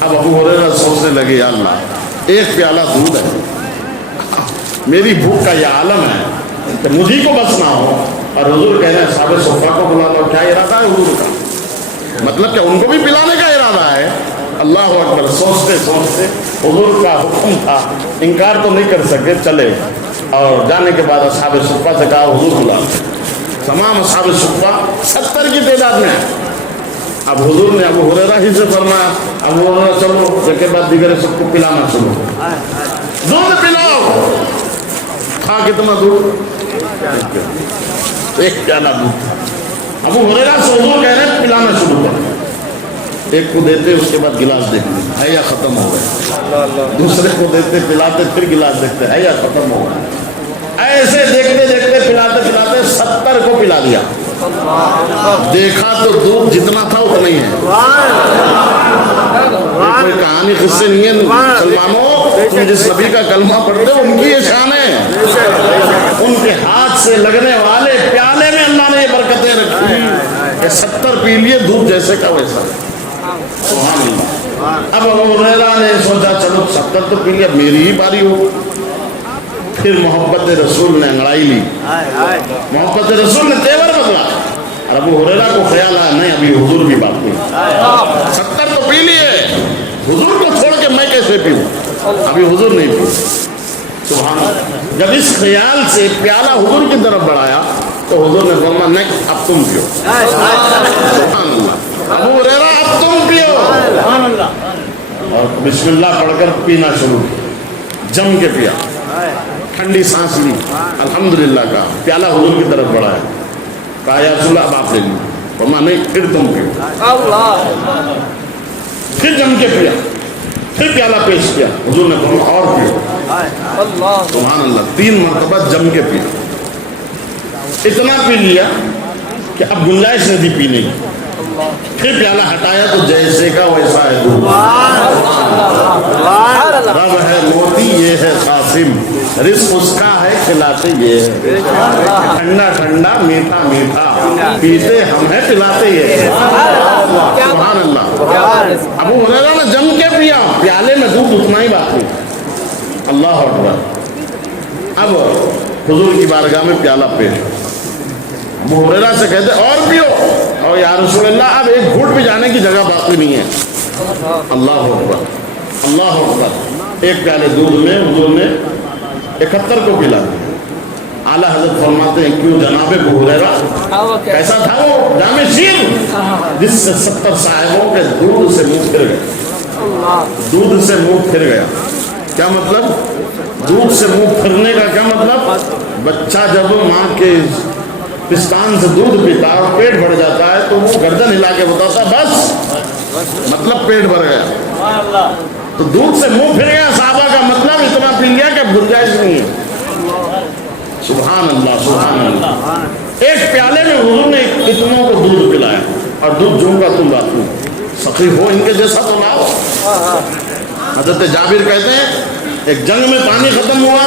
اب ابو ہریرہ سوچنے لگے یا اللہ ایک پیالہ دودھ ہے، میری بھوک کا یہ عالم ہے کہ مجھے کو بس نہ ہو، اور حضور کہہ رہے ہیں اصحاب صفہ کو بلا لو۔ کیا ارادہ ہے حضور کا؟ مطلب کہ ان کو بھی پلانے کا ارادہ ہے۔ اللہ اکبر۔ سوچتے سوچتے حضور کا حکم تھا، انکار تو نہیں کر سکے، چلے اور جانے کے بعد اصحاب صفہ سے کہا حضور بلا۔ تمام اصحاب صفہ 70 کی تعداد میں۔ اب حضور نے ابو ہریرہ ہی سے فرمایا ابو ہریرہ چلو، اس کے بعد دیگر سب کو پلانا شروع، دودھ پلاؤ۔ تھا کتنا دودھ؟ ایک پیالہ دودھ۔ ابو ہریرہ سے حضور کہہ رہے ہیں پلانا شروع کر۔ ایک کو دیتے اس کے بعد گلاس دیکھتے ہے یا ختم ہو گئے، دوسرے کو دیتے پلاتے پھر گلاس دیکھتے ہے یا ختم ہو گئے۔ ایسے دیکھتے دیکھتے پلاتے پلاتے 70 کو پلا دیا۔ دیکھا تو دودھ جتنا تھا اتنا ہی ہے۔ کوئی کہانی قصے نہیں ہے مسلمانوں، تم جس نبی کا کلمہ پڑھتے ہو ان کی یہ شان ہے۔ ان کے ہاتھ سے لگنے والے پیالے میں اللہ نے یہ برکتیں رکھی کہ 70 پی لیے دودھ جیسے کا ویسا۔ سبحان اللہ۔ اب ابو ہریرہ نے سوچا چلو 70 تو پی لیا، میری ہی باری ہو۔ پھر محبت رسول نے انگڑائی لی، محبت رسول نے تیور بدلا، اور ابو ہریرہ کو خیال آیا نہیں ابھی حضور بھی بات نہیں، 70 تو پی لیے، حضور کو چھوڑ کے میں کیسے پیوں؟ ابھی حضور نہیں پی۔ سبحان اللہ۔ جب اس خیال سے پیالہ حضور کی طرف بڑھایا تو حضور نے فرمایا نہیں اب تم پیو۔ سبحان اللہ۔ ابو ہریرہ اب تم پیو، اور بسم اللہ پڑھ کر پینا شروع کیا، جم کے پیا، ٹھنڈی سانس لی، الحمدللہ کا پیالہ حضور کی طرف بڑھایا، کہا یا رسول اللہ اب آپ لے لی، فرمایا نہیں پھر تم پیو۔ پھر جم کے پیا، پھر پیالہ پیش کیا، حضور نے فرمایا اور پیو۔ سبحان اللہ۔ 3 مرتبہ جم کے پیا، اتنا پی لیا کہ اب گنجائش نہیں تھی پینے کی۔ پھر پیالہ ہٹایا تو جیسے کا ویسا ہے دودھ۔ رب ہے موتی یہ ہے قاسم، رزق اس کا ہے کھلاتے یہ ہے، ٹھنڈا ٹھنڈا میٹھا میٹھا پیتے ہم ہیں پلاتے یہ ہے۔ سبحان اللہ۔ ابو ہریرہ نے جم کے پیا، پیالے میں دودھ اتنا ہی باقی۔ اللہ اکبر۔ اب حضور کی بارگاہ میں پیالہ پیش، ابو ہریرہ سے کہتے اور پیو، اور یا رسول اللہ اب ایک گھوٹ بھی جانے کی جگہ باقی نہیں ہے۔ اللہ اکبر، اللہ اکبر۔ ایک پیالے دودھ میں حضور نے 71 کو پلا دیا۔ اعلیٰ حضرت فرماتے ہیں کیوں جناب ابو ہریرہ کیسا تھا وہ جامع شیر جس سے 70 صاحبوں کے دودھ سے منہ پھر گیا، دودھ سے منہ پھر گیا۔ کیا مطلب؟ دودھ سے منہ پھرنے کا کیا مطلب؟ بچہ جب ماں کے پستان سے دودھ پیتا اور پیٹ بھر جاتا ہے تو وہ گردن ہلا کے بتاتا بس، مطلب پیٹ بھر گیا۔ تو دودھ سے منہ پھر گیا صحابہ کا مطلب اتنا پی لیا کہ گنجائش نہیں ہے۔ سبحان اللہ، سبحان اللہ۔ ایک پیالے میں حضور نے کتنوں کو دودھ پلایا، اور دودھ دوں گا تم رات میں، سخی ہو ان کے جیسا تو نہ ہو۔ حضرت جابر کہتے ہیں ایک جنگ میں پانی ختم ہوا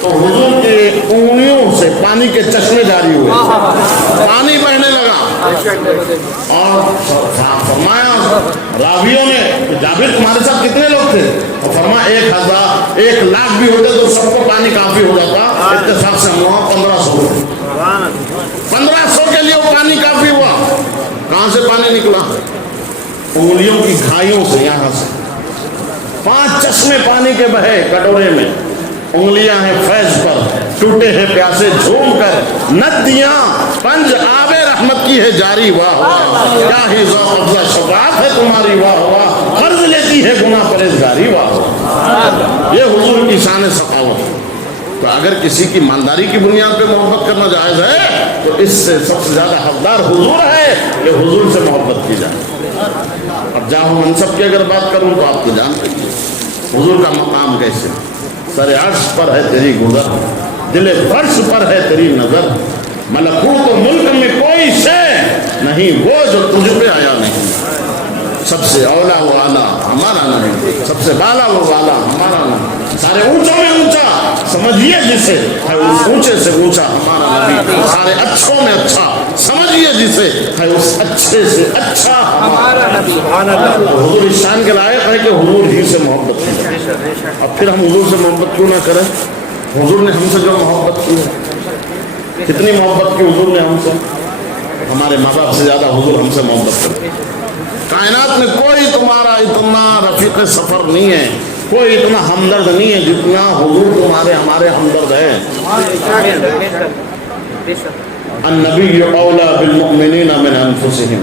تو حضور کی انگلیوں سے پانی کے چشمے جاری ہوئے، پانی بہنے لگا، اور فرمایا راویوں نے جابر تمہارے ساتھ کتنے لوگ تھے؟ اور فرمایا 1000 1,00,000 بھی ہوتے تو سب کو پانی کافی ہو جاتا، اتفاق سے ہم وہاں 1500 1500 کے لیے وہ پانی کافی ہوا۔ کہاں سے پانی نکلا؟ انگلیوں کی گھائیوں سے، یہاں سے 5 چشمے پانی کے بہے کٹورے میں، انگلیاں ہیں فیض پر، ٹوٹے ہیں پیاسے جھوم کر، ندیاں پنج آب رحمت کی ہے جاری، واہ واہ کیا ہی ذوق افزا شفاعت ہے تمہاری، واہ واہ قرض لیتی ہے گناہ پرہیزگاری، واہ واہ۔ یہ حضور کی شان سخاوت۔ تو اگر کسی کی مالداری کی بنیاد پہ محبت کرنا جائز ہے تو اس سے سب سے زیادہ حقدار حضور ہے کہ حضور سے محبت کی جائے۔ اب جاہو منصب کی اگر بات کروں تو آپ تو جانتے ہیں حضور کا مقام کیسے، سر عرش پر ہے تیری گزر، دل فرش پر ہے تیری نظر، ملکوت و ملک میں کوئی شے نہیں وہ جو تجھ پہ آیا نہیں، سب سے اولا و اعلیٰ ہمارا نہیں، سب سے بالا و بالا ہمارا نہیں، سارے اونچوں میں اونچا سمجھیے جسے ہے اس اونچے سے اونچا ہمارا نبی، سارے اچھوں میں اچھا سمجھیے جسے ہے اس اچھے سے اچھا ہمارا نبی۔ حضور اس شان کے لائق ہے کہ حضور ہی سے محبت کی۔ اب پھر ہم حضور سے محبت کیوں نہ کریں؟ حضور نے ہم سے جو محبت کی ہے، کتنی محبت کی حضور نے ہم سے، ہمارے ماں باپ سے زیادہ حضور ہم سے محبت کرتے۔ کائنات میں کوئی تمہارا اتنا رفیق سفر نہیں ہے، کوئی اتنا ہمدرد نہیں ہے جتنا حضور تمہارے ہمارے ہمدرد ہے۔ النبی اولی بالمؤمنین من انفسہم،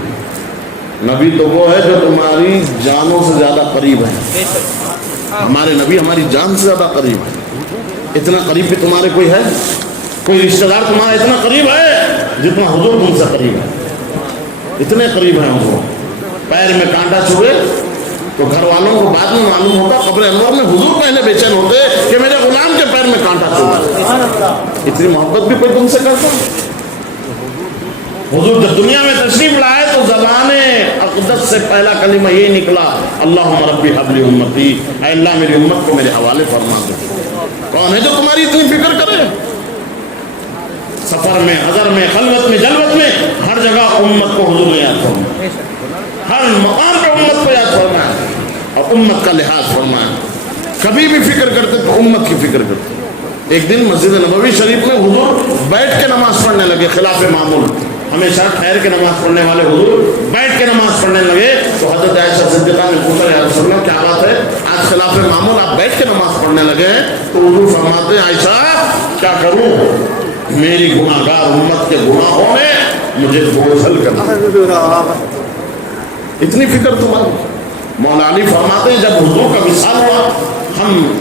نبی تو وہ ہے جو تمہاری جانوں سے زیادہ قریب ہے۔ ہمارے نبی ہماری جان سے زیادہ قریب ہے۔ اتنا قریب بھی تمہارے کوئی ہے؟ کوئی رشتہ دار تمہارا اتنا قریب ہے جتنا حضور تم سے قریب ہے؟ اتنے قریب ہیں حضور۔ پیر میں کانٹا چبھے تو گھر والوں کو بعد میں معلوم ہوتا، قبر انور میں حضور پہلے بے چین ہوتے کہ میرے غلام کے پیر میں کانٹا چبھا۔ اتنی محبت بھی کوئی تم سے کرتا؟ حضور جب دنیا میں تشریف لائے تو زبان اقدس سے پہلا کلمہ یہ نکلا، اللہم ربی حب لی امتی، اے اللہ میری امت کو میرے حوالے فرما دے۔ کون ہے جو تمہاری اتنی فکر کرے؟ سفر میں، حضر میں، خلوت میں، جلوت میں، ہر جگہ امت کو حضور نے یاد فرمایا، ہر مقام پہ امت کو یاد فرمایا اور امت کا لحاظ فرمایا۔ کبھی بھی فکر کرتے تو امت کی فکر کرتے۔ ایک دن مسجد نبوی شریف میں حضور بیٹھ کے نماز پڑھنے لگے، خلاف معمول، ہمیشہ ٹھہر کے نماز پڑھنے والے حضور بیٹھ کے نماز پڑھنے لگے تو حضرت عائشہ صدیقہ نے پوچھا یا رسول اللہ کیا بات ہے، آج خلاف معمول آپ بیٹھ کے نماز پڑھنے لگے ہیں؟ تو حضور فرماتے ہیں عائشہ کیا کروں، میری گناہ گار امت کے گناہوں میں مجھے بوجھل کرنا، اتنی فکر تمہاری۔ مولا علی فرماتے ہیں جب حضور کا وصال ہوا،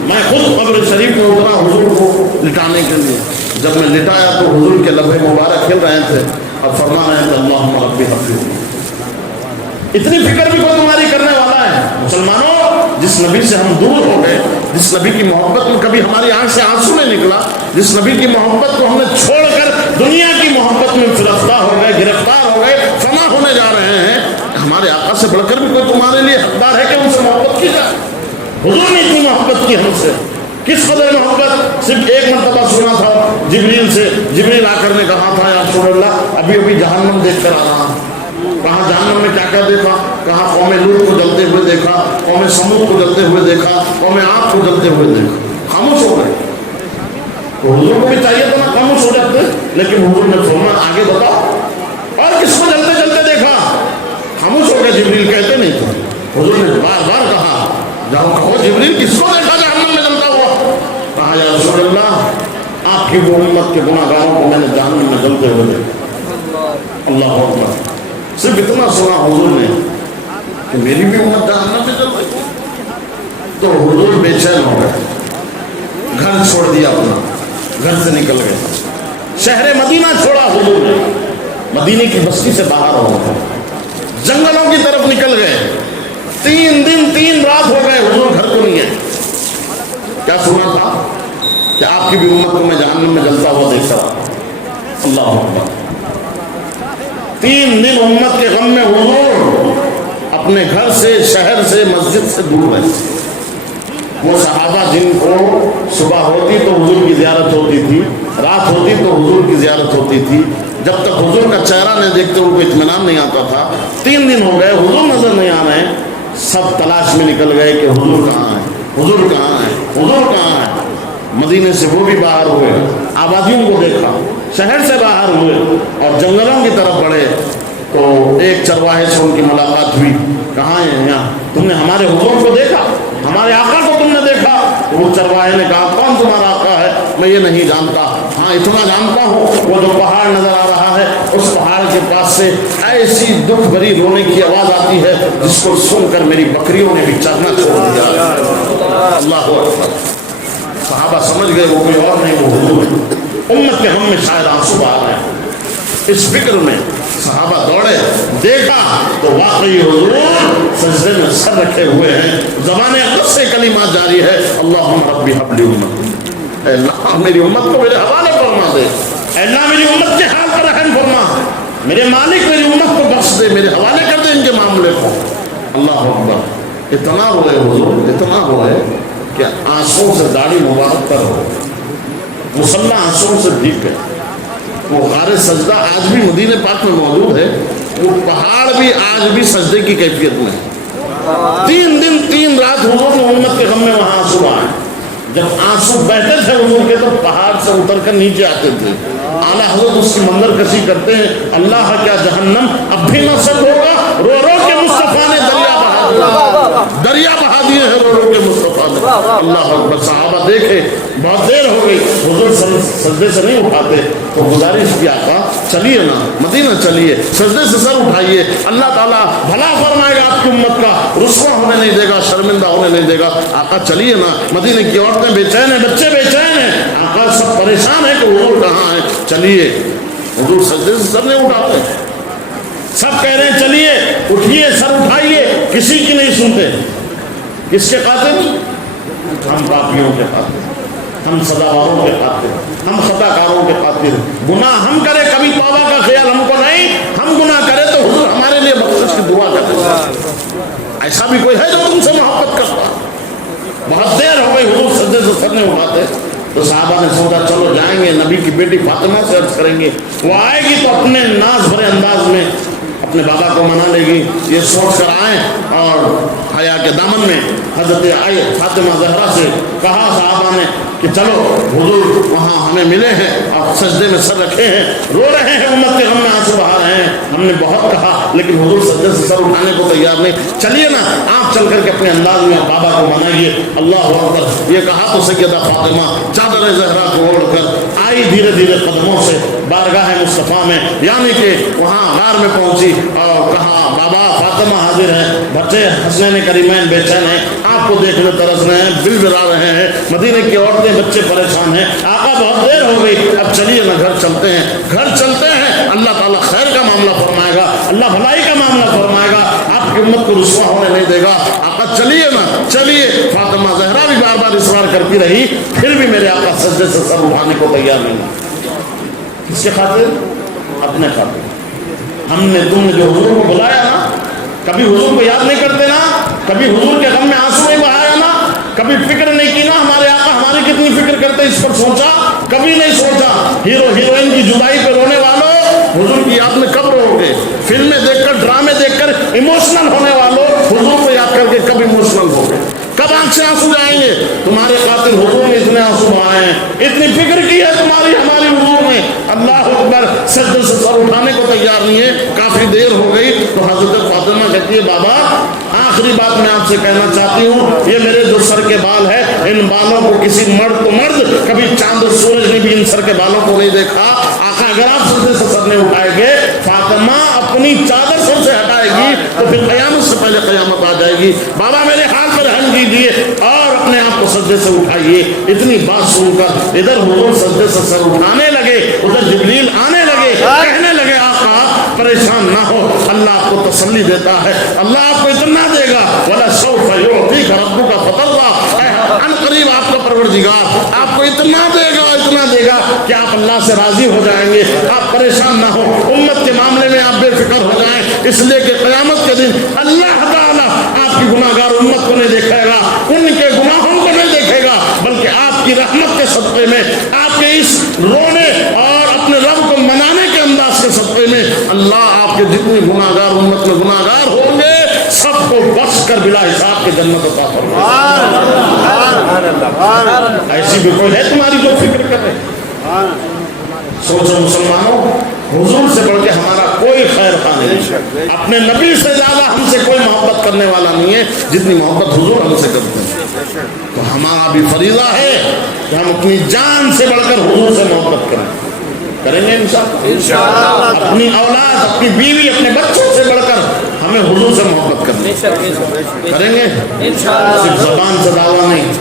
میں خود قبر شریف میں اترا حضور کو لٹانے کے لیے، جب میں لٹایا تو حضور کے لبے مبارک کھل رہے تھے اور فرما رہے ہیں کہ اللہم ربی حب لی امتی۔ اتنی فکر بھی کوئی تمہاری کرنے والا ہے؟ مسلمانوں، جس نبی سے ہم دور ہو گئے، جس نبی کی محبت میں کبھی ہماری آنکھ سے آنسو نہیں نکلا، جس نبی کی محبت کو ہم نے چھوڑ کر دنیا کی محبت میں فرفتہ ہو گئے، گرفتار ہو گئے، فنا ہونے جا رہے ہیں، ہمارے آقا سے بڑھ کر بھی کوئی تمہارے لیے حقدار ہے کہ ان سے محبت کی جائے؟ حضور نے اتنی محبت کی ہم سے، کس قدر محبت؟ صرف ایک مرتبہ سنا تھا جبریل سے، جبریل آ کر نے کہا تھا یا رسول اللہ ابھی جہنم دیکھ کر آ رہا۔ کہاں جہنم میں کیا کیا دیکھا؟ کہاں قوم لوط کو جلتے ہوئے دیکھا، قوم سمود کو جلتے ہوئے دیکھا، قوم عاد کو جلتے ہوئے دیکھا، خاموش ہو گئے۔ تو حضور کو بھی چاہیے تو نا خاموش ہو جاتے، لیکن حضور نے فرمایا آگے بتاؤ اور کس کو جلتے جلتے دیکھا؟ خاموش ہو گئے، جبریل کہتے نہیں تھے۔ حضور نے بار بار کہا جاؤ کہو جبریل کس کو دیکھا جہنم میں جلتا ہوا؟ کہا یا رسول اللہ آپ کی وہ امت کے گناہ گاروں کو میں نے جہنم میں جلتے ہوئے دیکھا۔ اللہ اکبر۔ صرف اتنا سنا حضور نے کہ میری بھی امت جہنم میں جل رہی، تو حضور بے چین ہو گئے، گھر چھوڑ دیا اپنا، گھر سے نکل گئے، شہر مدینہ چھوڑا حضور نے، مدینے کی بستی سے باہر ہو گئے، جنگلوں کی طرف نکل گئے، 3 دن 3 رات ہو گئے حضور گھر کو نہیں ہے۔ کیا سنا تھا کہ آپ کی بھی امت کو میں جہنم میں جلتا ہوا دیکھ رہا۔ اللہ اکبر۔ 3 دن امت کے غم میں حضور اپنے گھر سے، شہر سے، مسجد سے دور رہے۔ وہ صحابہ جن کو صبح ہوتی تو حضور کی زیارت ہوتی تھی، رات ہوتی تو حضور کی زیارت ہوتی تھی، جب تک حضور کا چہرہ نہیں دیکھتے ان کو اطمینان نہیں آتا تھا۔ 3 دن ہو گئے، حضور نظر نہیں آ رہے ہیں، سب تلاش میں نکل گئے کہ حضور کہاں ہے، حضور کہاں ہے، حضور کہاں ہے۔ مدینے سے وہ بھی باہر ہوئے، آبادیوں کو دیکھا، شہر سے باہر ہوئے اور جنگلوں کی طرف بڑھے تو ایک چرواہے سے ان کی ملاقات ہوئی۔ کہاں ہے یہاں؟ تم نے ہمارے حضور کو دیکھا، ہمارے آقا کو تم نے دیکھا؟ وہ چرواہے نے کہا کون تمہارا آقا ہے؟ میں یہ نہیں جانتا، ہاں اتنا جانتا ہوں وہ جو پہاڑ نظر آ رہا ہے اس پہاڑ کے پاس سے ایسی دکھ بھری رونے کی آواز آتی ہے جس کو سن کر میری بکریوں نے بھی چرنا چھوڑ دیا۔ اللہ اکبر۔ صحابہ سمجھ گئے وہ کوئی اور نہیں، وہ حضور ہے۔ امت کے غم میں شاید آنسو آ رہے ہیں، اس فکر میں صحابہ دوڑے، دیکھا تو واقعی حضور سجدے میں سر رکھے ہوئے ہیں، زبان اقدس سے کلمات جاری ہے، اللہم ربی حب لی امت، اے اللہ میری امت کو میرے حوالے فرما دے، اے اللہ میری امت کے حال پر رحم فرما، میرے مالک میری امت کو بخش دے، میرے حوالے کر دے ان کے معاملے کو۔ اللہ اکبر۔ اتنا ہوئے حضور، اتنا ہوئے کہ آنسوں سے داڑھی مبارک تر ہو، مصلح آنسوں سے بھیگ گئے۔ وہ غار سجدہ آج بھی مدینہ پاک میں موجود ہے، وہ پہاڑ بھی آج بھی سجدے کی کیفیت میں ہے۔ 3 دن 3 رات حضور نے امت کے غم میں وہاں آنسو آئے۔ جب آنسو بہتے تھے حضور کے تو پہاڑ سے اتر کر نیچے آتے تھے۔ اعلیٰ حضرت اس کی منظر کشی کرتے ہیں، اللہ کیا جہنم اب بھی نہ سد ہوگا، رو رو کے مصطفیٰ نے دریا بہا دیے ہیں، رو رو کے مصطفیٰ نے۔ اللہ اکبر۔ صحابہ دیکھے بہت دیر ہو گئی، حضور سجدے سے نہیں اٹھاتے تو گزارش کیا آقا چلیے نا، مدینہ چلیے، سجدے سے سر اٹھائیے، اللہ تعالیٰ بھلا فرمائے گا آپ کی امت کا، رسوا ہونے نہیں دے گا، شرمندہ ہونے نہیں دے گا۔ آقا چلیے نا، مدینہ کی عورتیں بے چین ہیں، بچے بے چین ہیں، آقا سب پریشان ہیں کہ حضور کہاں ہے، چلیے۔ حضور سجدے سے سر نہیں اٹھاتے، سب کہہ رہے ہیں چلیے اٹھیے سر اٹھائیے، کسی کی نہیں سنتے۔ کس کے قاتل؟ ہم پاپیوں کے قاتل، ہم سزاواروں کے قاتل، ہم خطا کاروں کے قاتل۔ گناہ ہم کرے کبھی توبہ کا خیال ہم کو نہیں، ہم گناہ کرے تو حضور ہمارے لیے بخشش کی دعا کرتے۔ ایسا بھی کوئی ہے جو تم سے محبت کرتا؟ بہت دیر ہو گئی، حضور سجدے سے سر نہیں اٹھاتے تو صحابہ نے سوچا چلو جائیں گے، نبی کی بیٹی فاطمہ سے عرض کریں گے، وہ آئے گی تو اپنے ناز بھرے انداز میں اپنے بابا کو منا لے گی۔ یہ سوچ کر آئے اور حیا کے دامن میں حضرت فاطمہ زہرا سے کہا صحابہ نے کہ چلو حضور وہاں ہمیں ملے ہیں، آپ سجدے میں سر رکھے ہیں، رو رہے ہیں، امت کے غم میں آنسو بہا رہے ہیں، ہم نے بہت کہا لیکن حضور سجدے سے سر اٹھانے کو تیار نہیں، چلیے نا آپ چل کر کے اپنے انداز میں بابا کو منائیے۔ اللہ اکبر۔ یہ کہا تو سیدہ فاطمہ چادر زہرا کو اوڑھ کر آئی دھیرے دھیرے قدموں سے بارگاہ مصطفیٰ میں، یعنی کہ وہاں غار میں پہنچی اور کہا بابا فاطمہ حاضر ہیں، بچے حسنین کریمین بے چین ہیں، آپ کو دیکھنے ترس رہے ہیں، بل بلا رہے ہیں، مدینے کی عورتیں بچے پریشان ہیں، آقا بہت دیر ہو گئی، اب چلیے نا گھر چلتے ہیں۔ گھر چلتے ہیں، اللہ تعالیٰ خیر کا معاملہ فرمائے گا، اللہ بھلائی کا معاملہ فرمائے گا، آپ کی امت کو رسوا ہونے نہیں دے گا۔ آقا چلیے نا، چلیے۔ فاطمہ زہرا بھی بار بار اصرار کرتی رہی، پھر بھی میرے آقا سجدے سے سر اٹھانے کو تیار نہیں۔ کس کے خاطر؟ اپنے خاطر۔ ہم نے تم نے جو حضور کو بلایا نا، کبھی حضور کو یاد نہیں کرتے نا، کبھی حضور کے غم میں آنسو نہیں بہایا نا، کبھی فکر نہیں کی نا ہمارے آقا ہماری کتنی فکر کرتے، اس پر سوچا؟ کبھی نہیں سوچا۔ ہیرو ہیروئن کی جدائی پہ رونے والوں حضور کی یاد میں کب رو گے؟ فلمیں دیکھ کر، ڈرامے دیکھ کر ایموشنل ہونے والوں حضور کو یاد کر کے کب ایموشنل ہو گئے؟ کب آنکھ سے آنسو جائیں گے؟ تمہارے قاتل حضور نے اتنے آنسو بہائے ہیں، اتنی فکر کی ہے تمہاری ہماری حضور نے، اللہ اکبر، سجدے سے سر اٹھانے کو تیار نہیں ہے۔ کافی دیر ہو گئی تو حضرت فاطمہ کہتی ہے بابا آخری بات میں آپ سے کہنا چاہتی ہوں، یہ میرے جو سر کے بال ہے ان بالوں کو کسی مرد کو مرد، کبھی چاند اور سورج نے بھی ان سر کے بالوں کو نہیں دیکھا۔ آقا اگر آپ سجدے سے سر نہیں اٹھائیں گے، فاطمہ اپنی چادر سر سے ہٹائے گی تو پھر قیامت سے پہلے قیامت آ جائے گی۔ بابا میرے حال پر رحم کیجیے اور اپنے آپ کو سجدے سے اٹھائیے۔ اتنی بات سن کر ادھر حضور سجدے سے سر اٹھانے لگے، ادھر جبریل آنے لگے، کہنے لگے آقا پریشان نہ ہو، اللہ آپ کو تسلی دیتا ہے، اللہ آپ کو اتنا دے گا، وَلَسَوْفَ يُعْطِيكَ رَبُّكَ فَتَرْضَىٰ، ان قریب آپ کا پروردگار آپ کو اتنا دے گا کہ آپ اللہ سے راضی ہو جائیں گے۔ آپ پریشان نہ ہو، امت کے معاملے میں آپ بے اس لیے کہ قیامت کے دن اللہ تعالیٰ آپ کی گناہگار امت کو نہیں دیکھے گا، ان کے گناہوں کو نہیں دیکھے گا، بلکہ آپ کی رحمت کے صدقے میں، آپ کے اس رونے اور اپنے رب کو منانے کے انداز کے صدقے میں اللہ آپ کے جتنی گناہگار امت میں گناہگار ہوں گے سب کو بخش کر بلا حساب کے جنت عطا فرمائے۔ ایسی بھی کوئی ہے تمہاری جو فکر کرے؟ سوچو مسلمانوں، حضور سے بڑھ کے ہمارا کوئی خیر خواہ نہیں، اپنے نبی سے زیادہ ہم سے کوئی محبت کرنے والا نہیں ہے جتنی محبت حضور ہم سے کرتے ہیں۔ تو ہمارا بھی فریضہ ہے کہ ہم اپنی جان سے بڑھ کر حضور سے محبت کریں گے انشاءاللہ۔ اپنی اولاد، اپنی بیوی، اپنے بچوں سے بڑھ کر ہمیں حضور سے محبت کریں گے، صرف زبان سے دعویٰ نہیں،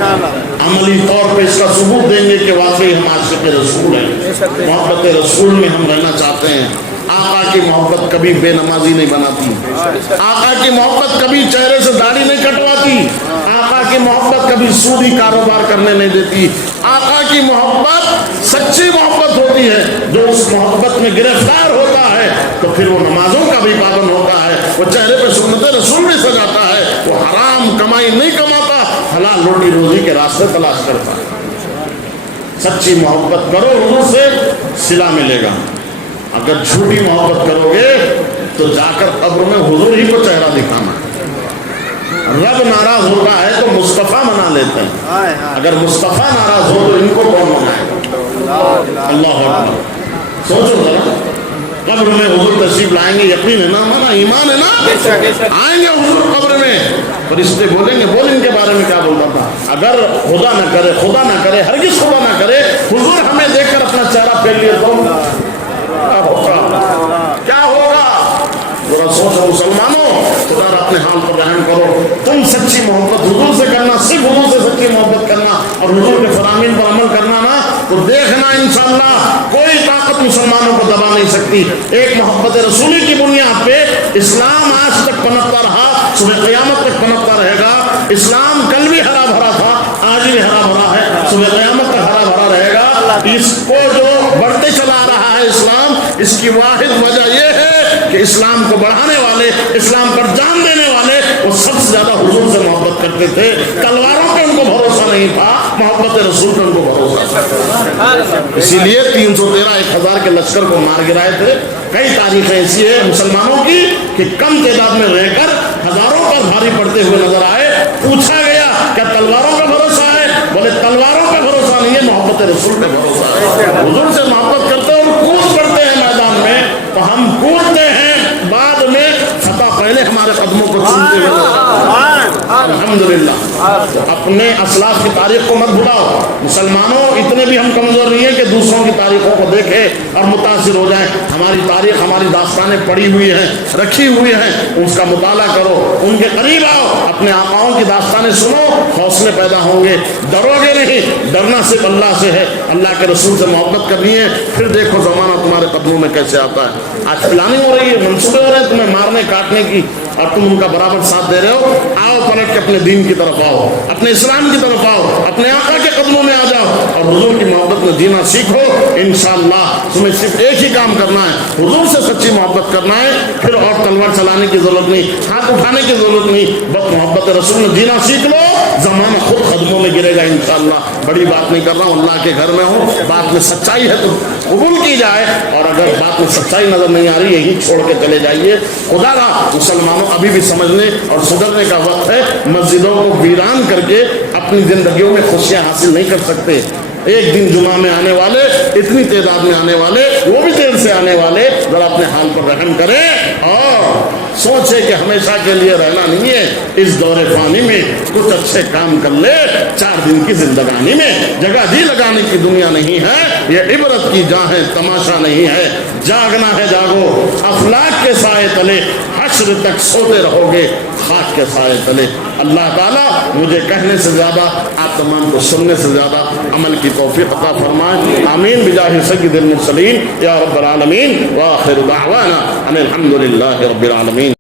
عملی طور پہ اس کا ثبوت دیں گے کہ واقعی ہم عاشق رسول ہیں، محبت رسول میں ہم رہنا چاہتے ہیں۔ آقا کی محبت کبھی بے نمازی نہیں بناتی، آقا کی محبت کبھی چہرے سے داڑھی نہیں کٹواتی، آقا کی محبت کبھی سودی کاروبار کرنے نہیں دیتی۔ آقا کی محبت سچی محبت ہوتی ہے، جو اس محبت میں گرفتار ہوتا ہے تو پھر وہ نمازوں کا بھی پابند ہوتا ہے، وہ چہرے پہ سنت رسول بھی سجاتا ہے، وہ حرام کمائی نہیں کماتا، حلال روٹی روزی کے راستے تلاش کرتا ہے۔ سچی محبت کرو حضور سے، صلہ ملے گا۔ اگر جھوٹی محبت کرو گے تو جا کر قبر میں حضور ہی کو چہرہ دکھانا ہے۔ رب ناراض ہوتا ہے تو مصطفیٰ منا لیتے ہیں، اگر مصطفیٰ ناراض ہو تو ان کو کون منائے گا؟ اللہ اکبر۔ سوچو ذرا، قبر میں حضور تشریف لائیں گے، یقین ہے نا، ہمارا ایمان ہے نا، آئیں گے حضور قبر میں، فرشتے بولیں گے، بول ان کے بارے میں کیا بولتا تھا؟ اگر خدا نہ کرے، خدا نہ کرے، ہرگز خدا نہ کرے، حضور ہمیں دیکھ کر اپنا چہرہ پھیر لیے تو کیا ہوگا؟ ذرا سوچو مسلمانوں، خدا اپنے حال پر رحم کرو۔ تم سچی محبت حضور سے کرنا، صرف حضور سے سچی محبت کرنا اور حضور کے فرامین پر عمل کرنا نا، تو دیکھنا انشاءاللہ کوئی طاقت مسلمانوں کو دبا نہیں سکتی۔ ایک محبت رسولی کی بنیاد پہ اسلام آج تک پنپتا رہا، صبح قیامت تک پنپتا رہے گا۔ اسلام کل بھی ہرا بھرا تھا، آج بھی ہرا بھرا ہے، صبح قیامت تک ہرا بھرا رہے گا۔ اس کو جو بڑھتے چلا رہا ہے اسلام، اس کی واحد وجہ یہ ہے کہ اسلام کو بڑھانے والے، اسلام پر جان دینے والے وہ سب سے زیادہ حضور سے محبت کرتے تھے۔ تلواروں پہ ان کو بھروسہ نہیں تھا، محبت رسول پہ ان کو بھروسہ تھا۔ اسی لیے 313 1000 کے لشکر کو مار گرائے تھے۔ کئی تاریخیں ایسی ہے مسلمانوں کی کہ کم تعداد میں رہ کر ہزاروں پر بھاری پڑتے ہوئے نظر آئے۔ پوچھا گیا کیا تلواروں پہ بھروسہ ہے؟ بولے تلواروں پہ بھروسہ نہیں ہے، محبت رسول پہ بھروسہ ہے۔ حضور سے محبت کرتے ہیں اور کود پڑتے ہیں میدان میں، تو ہم کودتے ہیں، بعد میں فتح پہلے ہمارے قدموں کو چومتے ہوئے۔ الحمدللہ اپنے اسلاف کی تاریخ کو مت بھلاؤ مسلمانوں، اتنے بھی ہم کمزور نہیں ہیں کہ دوسروں کی تاریخوں کو دیکھیں اور متاثر ہو جائیں۔ ہماری تاریخ، ہماری داستانیں پڑھی ہوئی ہیں، رکھی ہوئی ہیں، اس کا مطالعہ کرو، ان کے قریب آؤ، اپنے آقاؤں کی داستانیں سنو، حوصلے پیدا ہوں گے، ڈرو گے نہیں۔ ڈرنا صرف اللہ سے ہے، اللہ کے رسول سے محبت کرنی ہے، پھر دیکھو زمانہ تمہارے قدموں میں کیسے آتا ہے۔ آج پلاننگ ہو رہی ہے، منصوبے ہو رہے ہیں تمہیں مارنے کاٹنے کی، اور تم ان کا برابر ساتھ دے رہے ہو۔ آؤ پلٹ کے اپنے دین کی طرف آؤ، اپنے اسلام کی طرف آؤ، اپنے آقا کے قدموں میں آ جاؤ اور حضور کی محبت میں جینا سیکھو۔ انشاءاللہ تمہیں صرف ایک ہی کام کرنا ہے، حضور سے سچی محبت کرنا ہے، پھر اور تلوار چلانے کی ضرورت نہیں، ہاتھ اٹھانے کی ضرورت نہیں، بس محبت رسول میں جینا سیکھ لو، زمانہ خود قدموں میں گرے گا انشاءاللہ۔ بڑی بات نہیں کر رہا ہوں، اللہ کے گھر میں ہوں، بات میں سچائی ہے تو قبول کی جائے، اور اگر بات میں سچائی نظر نہیں آ رہی یہی چھوڑ کے چلے جائیے۔ خدا را مسلمانوں ابھی بھی سمجھنے اور سدھرنے کا وقت ہے۔ مسجدوں کو ویران کر کے اپنی زندگیوں میں خوشیاں حاصل نہیں کر سکتے۔ ایک دن جمعہ میں آنے والے، اتنی تعداد میں آنے والے، وہ بھی دیر سے آنے والے، ذرا اپنے حال پر رحم کریں اور سوچے کہ ہمیشہ کے لیے رہنا نہیں ہے، اس دور فانی میں کچھ اچھے کام کر لے، 4 دن کی زندگانی میں جگہ جی لگانے کی دنیا نہیں ہے، یہ عبرت کی جاں ہے، تماشا نہیں ہے۔ جاگنا ہے جاگو، افلاک کے سائے تلے حشر تک سوتے رہو گے، خاک کے سائے تلے۔ اللہ تعالیٰ مجھے کہنے سے زیادہ، آپ تمام کو سننے سے زیادہ عمل کی توفیق عطا فرمائے۔ آمین بجاہ سید المرسلین یا رب العالمین، وآخر دعوانا ان الحمد للہ رب العالمین۔